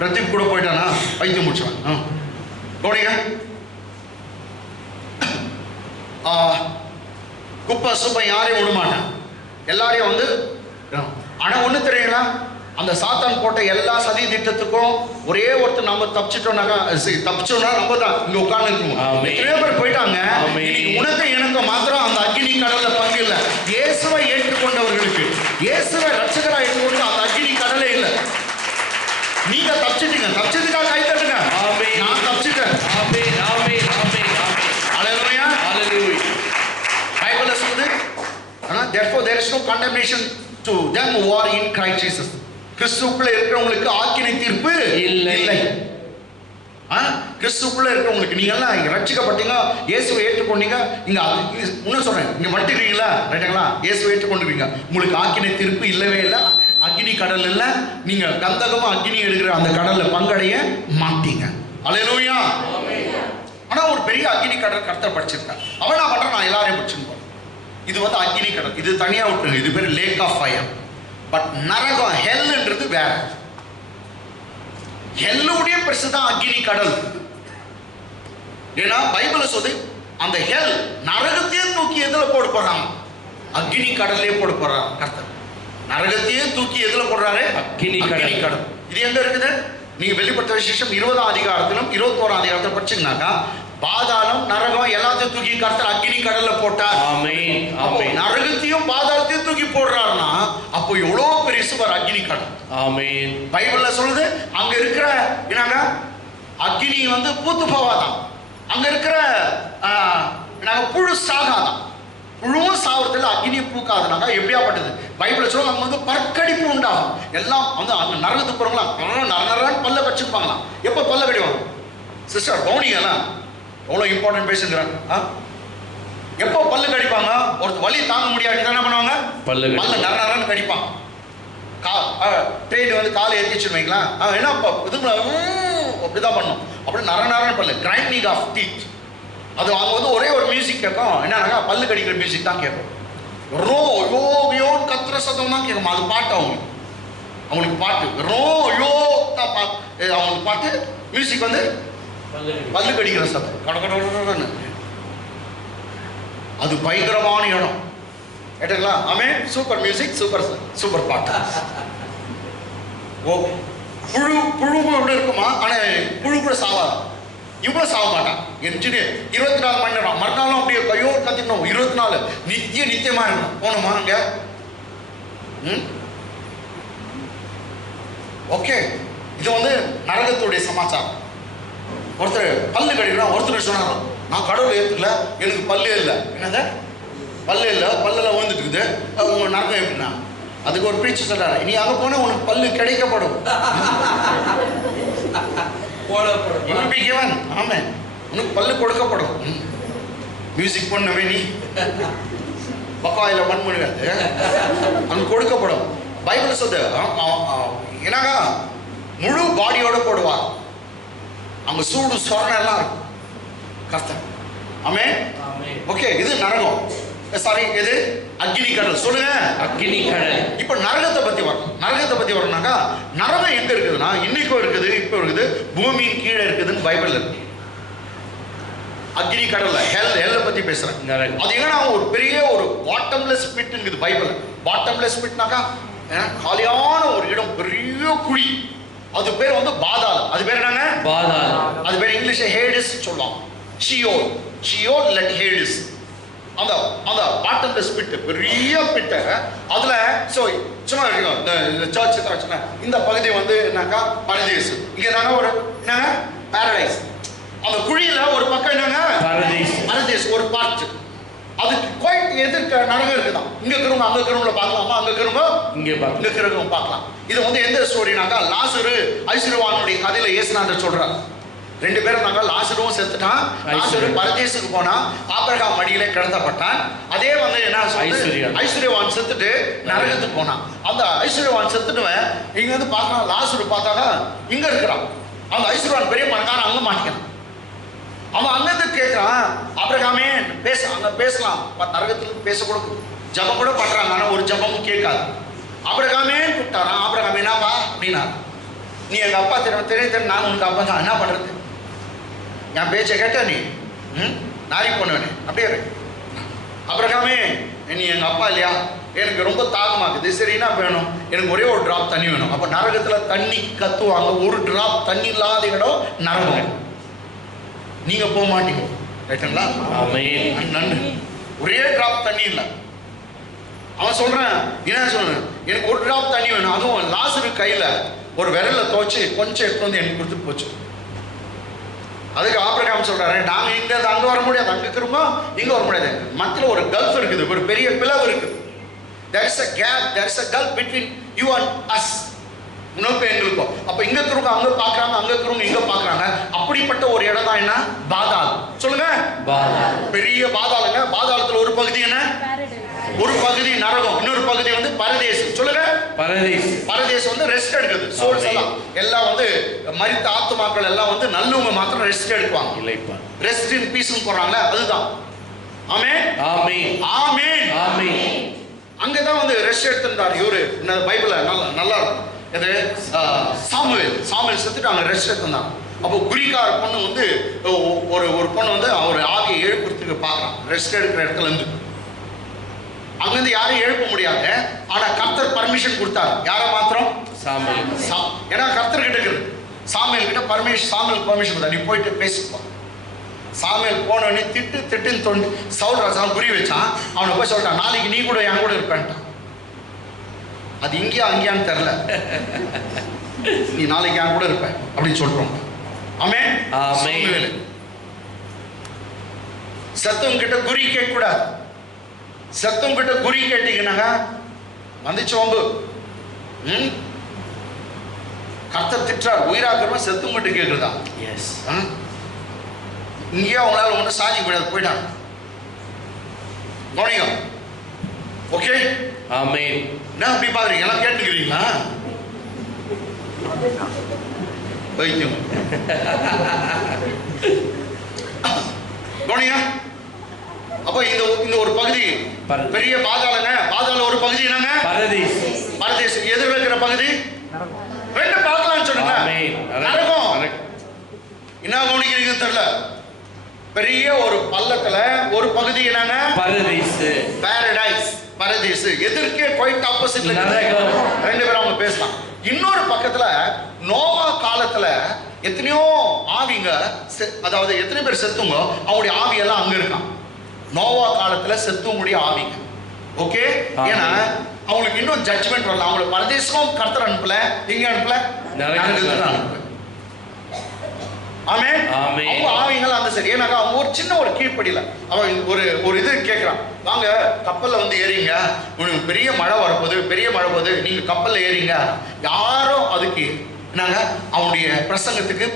பிரதீப் கூட போயிட்டானா வைத்தியம் முடிச்சுவான். கவனிங்க, குப்பை சுப்பை யாரையும் விட மாட்டேன், எல்லாரையும் வந்து. ஆனா ஒண்ணு தெரியுங்களா, அந்த சாத்தான் போட்ட எல்லா சதி திட்டத்துக்கும் ஒரே ஒருத்தர் நம்ம தப்பிச்சிட்டோம்னாக்கா, தப்பிச்சோம்னா நம்ம தான் இங்க உட்கார்ந்து இருக்கோம். எத்தனையோ பேர் போயிட்டாங்க. உனக்கு எனக்கு மாத்திரம் அந்த அக்னி கடல்ல பங்கு இல்லை. இயேசுவை ஏற்றுக்கொண்டவர்களுக்கு, இயேசுவை ரட்சகராக ஏற்றுக்கொண்டு அந்த அக்னி கடலே இல்லை. நீங்க தப்பிச்சிட்டீங்க, தப்பிச்சதுக்காக கை தட்டுங்க. நான் தப்பிச்சிட்டேன். ஹல்லேலூயா ஹல்லேலூயா. பைபிள்ல சொல்லுது, therefore there is no condemnation to them who are in Christ Jesus. கிறிஸ்துவுக்குள்ள இருக்கிறவங்களுக்கு ஆக்கினை தீர்ப்பு இல்லை. கிறிஸ்துவுக்குள்ள இருக்கிறவங்களுக்கு, நீங்க எல்லாம் ரட்சிக்கப்பட்டீங்க, இயேசுவை ஏற்றுக்கொண்டீங்க. இங்க இன்னும் சொல்றேன், இங்க மட்டிக்கிறீங்களா, ரைட்டுங்களா, இயேசுவை ஏற்றுக்கொண்டிருக்கீங்க, உங்களுக்கு ஆக்கினை தீர்ப்பு இல்லவே இல்லை. அக்னி கடல் இல்ல, நீங்க கந்தகமா அக்னி எடுக்கிற அந்த கடல்ல பங்கடைய மாட்டீங்க. ஹல்லேலூயா. ஆனா ஒரு பெரிய அக்னி கடல் கர்த்தர் படிச்சிருக்கார். அவன் என்ன பண்றான், நான் எல்லாரையும் படிச்சுன்னு போறேன். இது வந்து அக்னி கடல், இது தனியா விட்டுருங்க, இது பேர் லேக் ஆஃப் ஃபயர். பட் நரகம் ஹெல்ன்றது வேற. ஹெல்லுடைய பெருசு தான் அக்னி கடல். ஏன்னா பைபிள்ல சொல்லு, அந்த ஹெல் நரகத்தையே தூக்கி எதுல போட போறாங்க, அக்னி கடல்லே போட போறாங்க கர்த்தர். நரகத்தையே தூக்கி எதுல போடுறாரு, அக்னி கடல். இது எங்க இருக்குது, நீங்க வெளிப்படுத்த விசேஷம் 20ஆம் அதிகாரத்திலும் 21ஆம் அதிகாரத்திலும் படிச்சீங்கன்னாக்கா, பாதாளம் நரகம் எல்லாத்தையும் தூக்கி கர்த்தர் அக்னி கடல்ல போட்டார். ஆமென் ஆமென். நரகத்தையும் பாதாளத்தையும் தூக்கி போடுறாருன்னா அப்போ எவ்வளவு பெரிய சுவர் அக்னி கடல். ஆமென். பைபிள்ல சொல்லுது, அங்க இருக்கிற என்னங்க அக்னி வந்து பூத்து போவாதான், அங்க இருக்கிற புழு சாகாதான். புழுவும் சாவறதுல அக்னியை பூக்காதுனாக்கா எப்படியாப்பட்டது. பைபிள் சொல்லுவாங்க, அங்க வந்து பற்கடிப்பு உண்டாகும். எல்லாம் வந்து அங்க நரகத்துக்கு போறவங்களாம் நரநரன்னு பல்ல கடிச்சிருப்பாங்களாம். எப்போ பல்ல கடிவாங்க சிஸ்டர், கவுனிங்கலாம் எவ்வளோ இம்பார்ட்டன்ட் பேசுங்கிறாங்க. எப்போ பல்லு கடிப்பாங்க, ஒரு வலி தாங்க முடியாது என்ன பண்ணுவாங்க, பல்ல நரநரன்னு கடிப்பாங்க. ட்ரெயின் வந்து காலை ஏற்றிச்சு வைங்களா, என்ன இது அப்படிதான் பண்ணும், அப்படி நரநரன்னு பல்லு, கிரைண்டிங் ஆஃப் டீத். அது அவங்க வந்து ஒரே ஒரு மியூசிக் கேட்கும், என்னன்னா பல்லு கடிக்கிற மியூசிக் தான் கேட்கும். ரோ யோ யோ கத்துற சத்தம் தான் கேட்கும். அது பாட்டு அவங்களுக்கு பாட்டு ரோ யோ தான் அவங்களுக்கு பாட்டு. மியூசிக் வந்து பல்லு கடிக்கிற சத்தம் கடகடன்னு. அது பயங்கரமான இடம் கேட்டுங்களா. ஆமென். சூப்பர் மியூசிக், சூப்பர் பாட்டு. ஓ புழு எப்படி இருக்குமா, ஆனா புழு கூட சாவாது, இவ்வளவு சாக மாட்டான். என்ஜினியர் 24 மணி நேரம் மறுநாளும் அப்படியே கையோ கத்திக்கணும். 24 நித்தியமா இருக்கணும். போகணுமா அங்க? ஓகே, இது வந்து நரகத்துடைய சமாச்சாரம். ஒருத்தர் பல்லு கடிக்கிறான், ஒருத்தர் சொன்னாங்க, நான் கடவுளை ஏற்றுக்கல, எனக்கு பல்லே இல்லை. என்னது பல்லே இல்லை, பல்லெல்லாம் விழுந்துட்டு இருக்குது, உங்க நரகம் எப்படின்னா? அதுக்கு ஒரு பிரீச்சர் சொல்றாரு, நீ அங்க போனா உனக்கு பல்லு கிடைக்கப்படும். ஆமாம், உனக்கு பல்லு கொடுக்கப்படும். மியூசிக் பண்ணவே நீ பக்காயில பண்ண முடியாது, அங்க கொடுக்கப்படும். பைபிள் சொல்லுது, என்னங்க முழு பாடியோட போடுவார். அங்க சூடு சொரணை எல்லாம் இருக்கும் கஷ்டம். ஆமென். ஓகே, இது நரகம். சாரி, இது அக்னி கடல். சொல்லுங்க, அக்னி கடல். இப்ப நரகத்தை பத்தி வரணும்னாக்கா, நரகம் எங்க இருக்குதுன்னா, இன்னைக்கும் இருக்குது, இப்போ இருக்குது, பூமியின் கீழே இருக்குதுன்னு பைபிள் இருக்கு. அக்னி கடல்ல ஹெல்ல பத்தி பேசுறேன். அது என்னன்னா ஒரு பெரிய ஒரு பாட்டம்லெஸ் பிட் இருக்குது பைபிள். பாட்டம்லெஸ் பிட்னாக்கா காலியான ஒரு இடம், பெரிய குழி. அது பேர் வந்து பாதாளம். அது பேர் என்னங்க? பாதாளம். அது பேர் இங்கிலீஷ்ல ஹேடிஸ் சொல்லலாம். ஷியோல் இல்ல ஹேடிஸ். அந்த பாட்டம்லெஸ் பிட், பெரிய பிட். அதுல சும்மா இந்த சர்ச் இந்த பகுதி வந்து என்னக்கா பரதேஸ், இங்க என்னங்க ஒரு என்னங்க பாரடைஸ். அந்த குழியில ஒரு பக்கம் என்னங்க பரதேஸ் ஒரு பார்ட். அதுக்கு குவைட் எதிர்க்க நரகம் இருக்குதான். இங்க இருக்கிறவங்க அங்க இருக்கிறவங்கள பார்க்கலாமா, அங்க இருக்கிறவங்க இங்க இங்க இருக்கிறவங்க பார்க்கலாம். இது வந்து எந்த ஸ்டோரினாக்கா லாசரு ஐஸ்வர்யவானுடைய கதையில இயேசுநாதர் சொல்றார். ரெண்டு பேரும் நாங்க லாசருவும் செத்துட்டான், லாசரு பரதேசுக்கு போனா, ஆபிரகாம் மடியிலே கிடத்தப்பட்டான். அதே வந்து என்ன ஐஸ்வர்யவான் செத்துட்டு நரகத்துக்கு போனான். அந்த ஐஸ்வர்யவான் செத்துட்டுவன் இங்க வந்து பார்க்கலாம், லாசரு பார்த்தாக்கா இங்க இருக்கிறான். அந்த ஐஸ்வர்யவான் பெரிய பணக்காரன் அங்க மாட்டிக்கிறான். அவன் அங்கிருந்து கேட்கிறான், ஆபிரகாமே பேச அங்க பேசலாம், நரகத்துக்கு பேசக்கூட ஜபம் கூட பண்றாங்க, ஆனா ஒரு ஜபமும் கேட்காது. ஆபிரகாமே கூப்பிட்டாரான். ஆபிரகாம் என்னப்பா அப்படின்னா, நீ எங்க அப்பா தெரியும் நான் உனக்கு அப்பா தான், என்ன பண்றது, என் பேச்சை கேட்ட நீ நாரி பண்ணுவேனே அப்படியே. ஆபிரகாமே நீ எங்க அப்பா இல்லையா, எனக்கு ரொம்ப தாகமாக்குது, சரி என்ன வேணும், எனக்கு ஒரே ஒரு டிராப் தண்ணி வேணும். அப்ப நரகத்துல தண்ணி கத்துவாங்க, ஒரு டிராப் தண்ணி இல்லாத இடம் நரகம். நீங்க போக மாட்டீங்க, ரைட்டுங்களா? நன்றி. ஒரே டிராப் தண்ணி இல்லை. அவன் சொல்றான், என்ன சொல்றேன், எனக்கு ஒரு டிராப் தண்ணி வேணும், அதுவும் லாசரு கையில ஒரு விரல துவச்சு கொஞ்சம் எடுத்து வந்து எனக்கு கொடுத்துட்டு போச்சு. அதுக்கு ஆபிரகாம் சொல்றாரு, நாங்க இங்க அங்க வர முடியாது, அங்க இருக்கிறோமோ இங்க வர முடியாது, மத்தியில ஒரு கல்ஃப் இருக்குது, ஒரு பெரிய பிளவு இருக்குது. there is a gap, there is a gulf between you and us. உனக்கு எங்களுக்கும். அப்ப இங்க இருக்கிறவங்க அங்க பாக்குறாங்க, அங்க இருக்கிறவங்க இங்க பாக்குறாங்க. அப்படிப்பட்ட ஒரு இடம் தான் என்ன, பாதாளம். சொல்லுங்க, பெரிய பாதாளங்க. பாதாளத்துல ஒரு பகுதி என்ன, ஒரு பகுதி நரகம், இன்னொரு பகுதி வந்து பரதேசம். சொல்லுங்க, பரதேசம் வந்து ரெஸ்ட் எடுக்குது. சோல்ஸ் எல்லாம் வந்து மரித்த ஆத்துமாக்கள் எல்லாம் வந்து நல்லவங்க மாத்திரம் ரெஸ்ட் எடுப்பாங்க, ரெஸ்ட் இன் பீஸ் போறாங்க. அதுதான். ஆமென், ஆமென், ஆமென், ஆமென். அங்கதான் வந்து ரெஸ்ட் எடுத்திருந்தார் இவரு. பைபிள்ல நல்லா இருக்கும். இது சாமுவேல் செத்துட்டு அங்க ரெஸ்ட் எடுத்திருந்தாங்க. அப்போ குறிக்கார பொண்ணு வந்து ஒரு பொண்ணு வந்து அவர் ஆவியை எழுப்புறதுக்கு பார்க்கலாம், ரெஸ்ட் எடுக்கிற இடத்துல இருந்து. அங்கிருந்து யாரையும் எழுப்ப முடியாது, ஆனா கர்த்தர் பர்மிஷன் கொடுத்தாரு. யாரை மாத்திரம்? ஏன்னா கர்த்தர் கிட்ட இருக்குது. சாமுவேல் கிட்ட சாமுவேல் பர்மிஷன் கொடுத்தாரு, நீ போயிட்டு பேசிப்போம். சாமுவேல் போனவனே திட்டுன்னு தோண்டி சவுல் ராஜாவை குறி வச்சான். அவனை போய் சொல்லிட்டான், நாளைக்கு நீ கூட என் கூட இருப்பேன்ட்டான். அது இங்கேயா அங்கேயான்னு தெரியல, நீ நாளைக்கு என் கூட இருப்ப அப்படின்னு சொல்றோம். ஆமென், ஆமென். சத்தம் கிட்ட குறி கேட்க கூடாது. சத்தம் கிட்ட குறி கேட்டீங்கன்னா வந்துச்சு வம்பு. கர்த்தர் திட்டார், உயிராக்கிறவன் செத்தும் கிட்ட கேட்குறதா? எஸ். இங்கேயே அவங்களால ஒன்றும் சாதிக்க முடியாது, போயிட்டாங்க. கவனிங்க. ஓகே, ஆமென். என்ன அப்படி பாக்குறீங்க, எல்லாம் கேட்டுக்கிறீங்களா? வைத்தியம். கவனிங்க. அப்ப இந்த ஒரு பகுதி பெரிய பாதாளங்க. பாதாள ஒரு பகுதி என்னங்க, பரதேசம். எதிர்ல இருக்கிற பகுதி ரெண்டு பார்க்கலாம்னு சொன்னாங்க, நரகம். என்ன கவனிக்கிறீங்கன்னு தெரியல. பெரிய ஒரு பள்ளத்துல ஒரு பகுதி என்னங்க, பாரடைஸ், பரதேசு. எதிர்க்கே குவைட் ஆப்போசிட்ல ரெண்டு பேரும் அவங்க பேசலாம். இன்னொரு பக்கத்துல நோவா காலத்துல எத்தனையோ ஆவிங்க, அதாவது எத்தனை பேர் செத்துங்க, அவங்களுடைய ஆவியெல்லாம் அங்க இருக்கான். நோவா காலத்துல செத்துவங்களுடைய ஆவிங்க. ஓகே, ஏன்னா அவங்களுக்கு இன்னும் ஜட்ஜ்மெண்ட் வரல. அவங்களுக்கு பரதேசமும் கர்த்தர் அனுப்பல, எங்க அனுப்பல, நரகத்துக்கு அனுப்பல. ஆமென், ஆமென். அவங்க ஆவிகள் அந்த சரி. ஏன்னாக்கா அவங்க ஒரு சின்ன ஒரு கீழ்ப்படியில அவன் ஒரு இது கேட்கிறான், வாங்க கப்பல்ல வந்து ஏறிங்க, உங்களுக்கு பெரிய மழை வரப்போகுது, பெரிய மழை போகுது, நீங்க கப்பல்ல ஏறிங்க. யாரும் அதுக்கு என்னங்க, அவனுடைய பிரசங்கத்துக்கு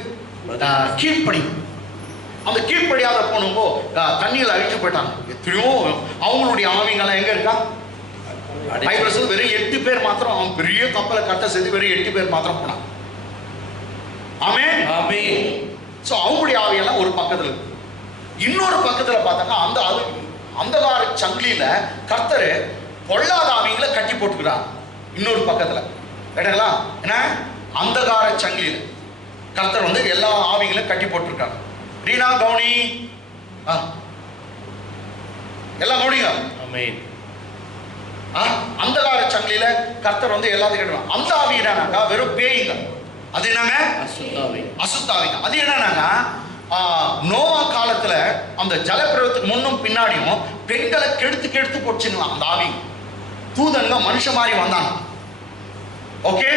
கீழ்ப்படி. அந்த கீழ்ப்படியாத போனப்போ தண்ணியில் அழிச்சு போயிட்டாங்க. எத்தனையோ அவங்களுடைய ஆவிங்கெல்லாம் எங்க இருக்கா? பைபிள் வெறும் 8 பேர் மாத்திரம், அவன் பெரிய கப்பலை கட்ட செய்து வெறும் 8 பேர் மாத்திரம் போனான். ஆமென், ஆமென். சோ அவங்களுடைய ஆவியெல்லாம் ஒரு பக்கத்துல இருக்கு. இன்னொரு பக்கத்துல பார்த்தாங்க, அந்த அந்தகார சங்கிலியில கர்த்தர் பொல்லாத ஆவிகளை கட்டி போட்டுக்கிறார். இன்னொரு பக்கத்துல கேட்டீங்களா, என்ன அந்தகார சங்கிலியில கர்த்தர் வந்து எல்லா ஆவிகளையும் கட்டி போட்டிருக்காங்க. ரீனா கவுனி, எல்லாம் கவுனிங்க. ஆமென். அந்தகார சங்கிலியில கர்த்தர் வந்து எல்லாத்தையும் கட்டுவாங்க. அந்த ஆவி என்னன்னாக்கா வெறும் பேய்ங்க. அது என்னங்க, அசுத்தாவிங்க. அது என்னன்னா நோவா காலத்துல அந்த ஜலப்பிரளயத்துக்கு முன்னும் பின்னாடியும் பெண்களை கெடுத்து போச்சுங்களா அந்த ஆவி. தூதன்க மனுஷ மாதிரி வந்தாங்க. ஓகே,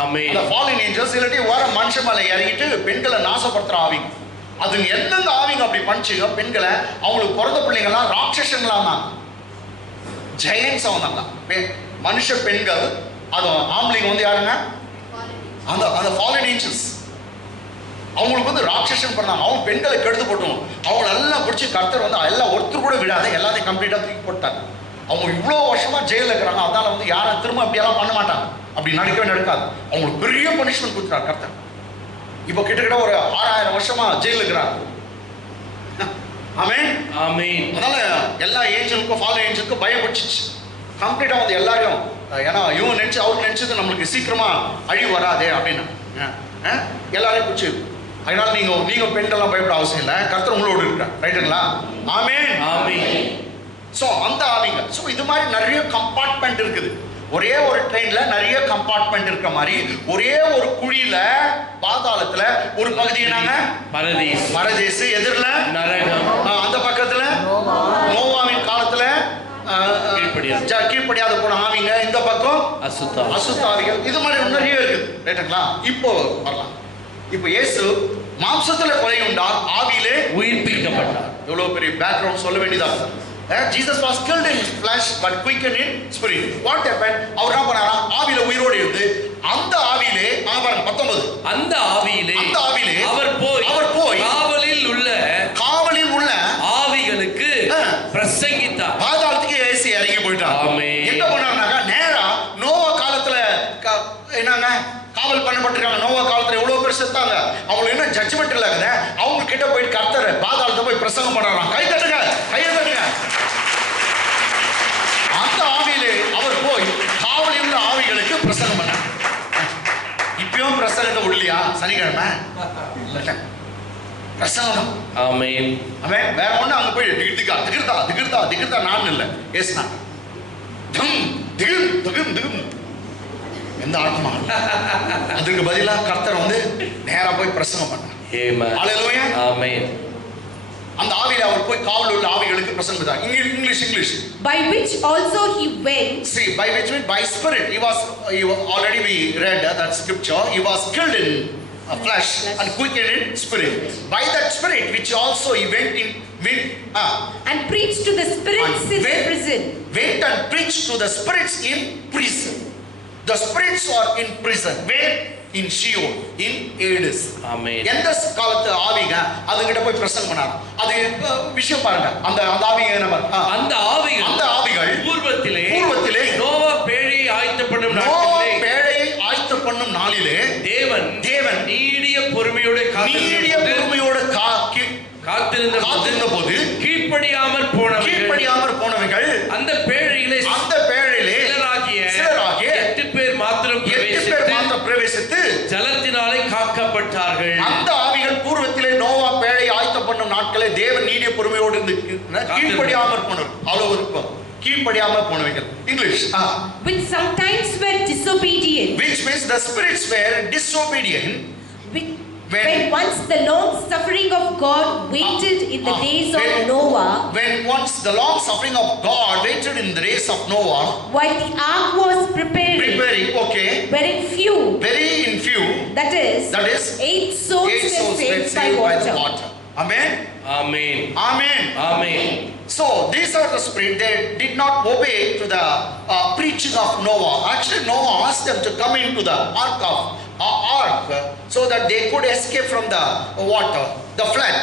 ஆமென். அந்த ஃபாலின் ஏஞ்சல்ஸ் இல்லாட்டி வர மனுஷ மேல இறங்கிட்டு பெண்களை நாசப்படுத்துற ஆவிங்க. அது எந்தெந்த ஆவிங்க அப்படி பண்ணிச்சுங்க, பெண்களை அவங்களுக்கு பிறந்த பிள்ளைங்களாம் ராட்சசங்களா இருந்தாங்க. ஜெயன்ஸ் வந்தாங்க. மனுஷ பெண்கள், அது ஆம்பளைங்க வந்து யாருங்க? அந்த அந்த ஃபாலன் ஏஞ்சல்ஸ். அவங்களுக்கு வந்து ராட்சசன் பண்ணாங்க. அவங்க பெண்களை கெடுத்து போட்டோம். அவங்க எல்லாம் பிடிச்சி கர்த்தர் வந்து எல்லாம் ஒருத்தர் கூட விடாத எல்லாத்தையும் கம்ப்ளீட்டாக தூக்கி போட்டாங்க. அவங்க இவ்வளோ வருஷமா ஜெயிலில் இருக்கிறாங்க. அதனால வந்து யாரும் திரும்ப அப்படியெல்லாம் பண்ண மாட்டாங்க. அப்படி நடக்கவே நடக்காது. அவங்களுக்கு பெரிய பனிஷ்மெண்ட் கொடுத்துறாரு கர்த்தர். இப்போ கிட்டத்தட்ட ஒரு 6000 வருஷமா ஜெயிலில் இருக்கிறாங்க. ஆமென் ஆமென். அதனால எல்லா ஏஞ்சலுக்கும் ஃபாலன் ஏஞ்சலுக்கும் பயப்பட்டுச்சு கம்ப்ளீட்டாக வந்து எல்லாரையும். ஏன்னா இவங்க நினச்சி அவங்க நினச்சது நம்மளுக்கு சீக்கிரமா அழிவு வராதே அப்படின்னு எல்லாரையும் பிடிச்சி. அதனால நீங்க பெண்கள்லாம் பயப்பட அவசியம் இல்லை. கர்த்தர் உங்களோடு இருக்கிறார். ரைட்டுங்களா? ஆமென் ஆமென். ஸோ அந்த ஆவிங்க. ஸோ இது மாதிரி நிறைய கம்பார்ட்மெண்ட் இருக்குது. ஒரே ஒரு ட்ரெயின்ல நிறைய கம்பார்ட்மெண்ட் இருக்கிற மாதிரி ஒரே ஒரு குழியில பாதாளத்துல ஒரு பகுதி என்னங்க? பரதீஸ். பரதீஸ். எதிரில நரகம். அந்த பக்கத்துல நோவாவின் காலத்துல கீழ்ப்படியாத போன ஆவிங்க. இந்த பக்கம் அசுத்த ஆவிகள். இது மாதிரி நிறைய இருக்குது. ரைட்டுங்களா? இப்போ வரலாம். இப்போ இயேசு மாம்சத்துல கொலை உண்டார், ஆவியிலே உயிர்ப்பிக்கப்பட்டார். எவ்வளவு பெரிய பேக்ரவுண்ட் சொல்ல வேண்டியதா sir. Jesus was killed in flesh but quickened in spirit. What happened? அவர் என்ன பண்ணாரா? ஆவியில உயிரோடு இருந்து அந்த ஆவியிலே பாருங்க 19. அந்த ஆவியிலே அவர் போய் காவலில் உள்ள ஆவிகளுக்கு பிரசங்கித்தார். பாதாளத்துக்கு இயேசு இறங்கி போயிட்டார். ஆமென். என்ன பண்ணாருனாக்கா நேரா நோவா காலத்துல என்னங்க காவல் பண்ணப்பட்டிருக்காங்க. நோவா காலத்துல எவ்வளவு பேர் செத்தாங்க. அவங்களுக்கு என்ன ஜட்ஜ்மெண்ட் இல்லங்க. அவங்க கிட்ட போயிட்டு கர்த்தர் பாதாளத்தை போய் பிரசங்கம் பண்றாராம். கை தட்டுங்க, கையை தட்டுங்க. அந்த ஆவியிலே அவர் போய் காவலில் உள்ள ஆவிகளுக்கு பிரசங்கம் பண்ணார். இப்பயும் பிரசங்கத்தை உள்ளியா? சனிக்கிழமை பிரசங்கம். ஆமென். அவன் வேற ஒண்ணு அங்க போய் திகிர்தா நான் இல்ல ஏசுனா திகும் எந்த ஆத்மா அதுக்கு பதிலா கர்த்தர் வந்து நேரா போய் பிரசங்கம் பண்ணார். ஹalleluya. ஆமென். அந்த ஆவியில அவர் போய் காவல் உள்ள ஆவிகளுக்கு பிரசங்கம் பண்ணார். English by which also he went. See, by which means by spirit. He already we read that scripture. He was killed in flesh and quickened in spirit. By that spirit which also he went and preached to the spirits in prison. Went and preached to the spirits in prison. The spirits are in prison. Where? In Sheol, in Hades. Amen. எந்த காலத்து ஆவிங்க அதுகிட்ட போய் பிரசங்கம் பண்ணார். அது விஷயம் பாருங்க. அந்த ஆவிங்க என்ன? அந்த ஆவிகள் பூர்வத்திலே நோவா பேழையை ஆயத்த பண்ணும் நாளிலே தேவன் நீடிய பொறுமையோடு காத்திருந்த போது கீழ்ப்படியாமல் போனவைகள் அந்த பேழையிலே சிலராகிய 8 பேர் மாத்திரம் பிரவேசித்து ஜலத்தினாலே காக்கப்பட்டார்கள். அந்த ஆவிகள் பூர்வத்திலே நோவா பேழை ஆயத்த பண்ணும் நாட்களே தேவன் நீடிய பொறுமையோடு இருந்து கீழ்ப்படியாமல் போனவர். கீழ்ப்படியாமல் போனவைகள். English. Which sometimes were disobedient. Which means the spirits were disobedient. When once the long suffering of God waited in the days of Noah. When once the long suffering of God waited in the days of Noah. While the ark was preparing. Okay. Very in few. That is 8 souls were saved by water. Amen. Amen. Amen. Amen. So these are the spirit. They did not obey to the preaching of Noah. Actually, Noah asked them to come into the ark so that they could escape from the water, the flood.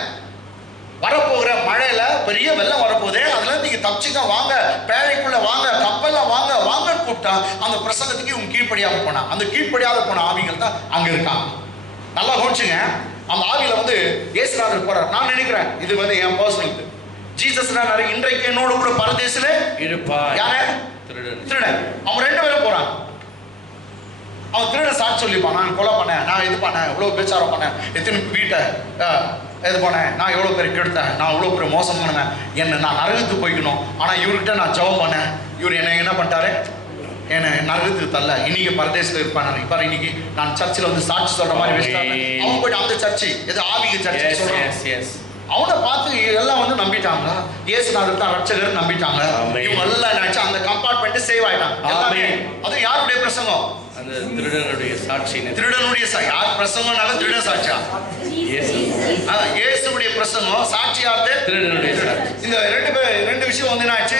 வரப்போகிற மழையில பெரிய வெள்ளம் வரப்போதே, அதுல நீங்க தப்பிச்சுக்க வாங்க, பேழைக்குள்ள வாங்க, கப்பல்ல வாங்கன்னு கூப்பிட்டா அந்த பிரசங்கத்துக்கு இவங்க கீழ்ப்படியாம போனா. அந்த கீழ்ப்படியாத போன ஆவிகள் தான் அங்க இருக்காங்க. நல்லா கவனிச்சுங்க. அந்த ஆவியில வந்து இயேசுநாதர் போறார். நான் நினைக்கிறேன் இது வந்து என் பர்சனல் ஜீசஸ் இன்றைக்கு என்னோட கூட பரதேசில இருப்பார். யாரு? திருடன். அவன் 2 பேரும் போறான். அவன் திருட சாட்சி சொல்லிப்பான். நான் கொலை பண்ணேன், நான் இது பண்ணேன், இவ்வளவு பேச்சாரம் பண்ணேன், எத்தனை வீட்டை இது பண்ணேன், நான் எவ்வளோ பேர் கெடுத்தேன், நான் எவ்வளோ பேர் மோசம் பண்ணுவேன், நான் நரகத்துக்கு போய்க்கணும். ஆனால் இவர்கிட்ட நான் ஜெபம் பண்ணேன், இவர் என்ன பண்ணிட்டாரு, என்னை நரகத்துக்கு தள்ள, இன்னைக்கு பரதேசில் இருப்பான். இப்போ இன்னைக்கு நான் சர்ச்சில் வந்து சாட்சி சொல்ற மாதிரி வச்சுட்டாங்க. அவங்க போயிட்டு அந்த சர்ச்சு எது ஆவிக சர்ச்சு சொல்றாங்க. அவனை பார்த்து எல்லாம் வந்து நம்பிட்டாங்க. இயேசுநாதர் தான் ரட்சகர் நம்பிட்டாங்க. இவங்க எல்லாம் நினைச்சா அந்த கம்பார்ட்மெண்ட் சேவ் ஆயிட்டாங்க. அது யாருடைய பிரசங்கம்? அந்த திருடனுடைய சாட்சி. திருடனுடைய யார் பிரசங்கம்னாலும் திருடன் சாட்சியா? இயேசுடைய பிரசங்கம் சாட்சியார்து திருடனுடைய சாட்சி. இந்த ரெண்டு விஷயம் வந்து என்ன ஆச்சு,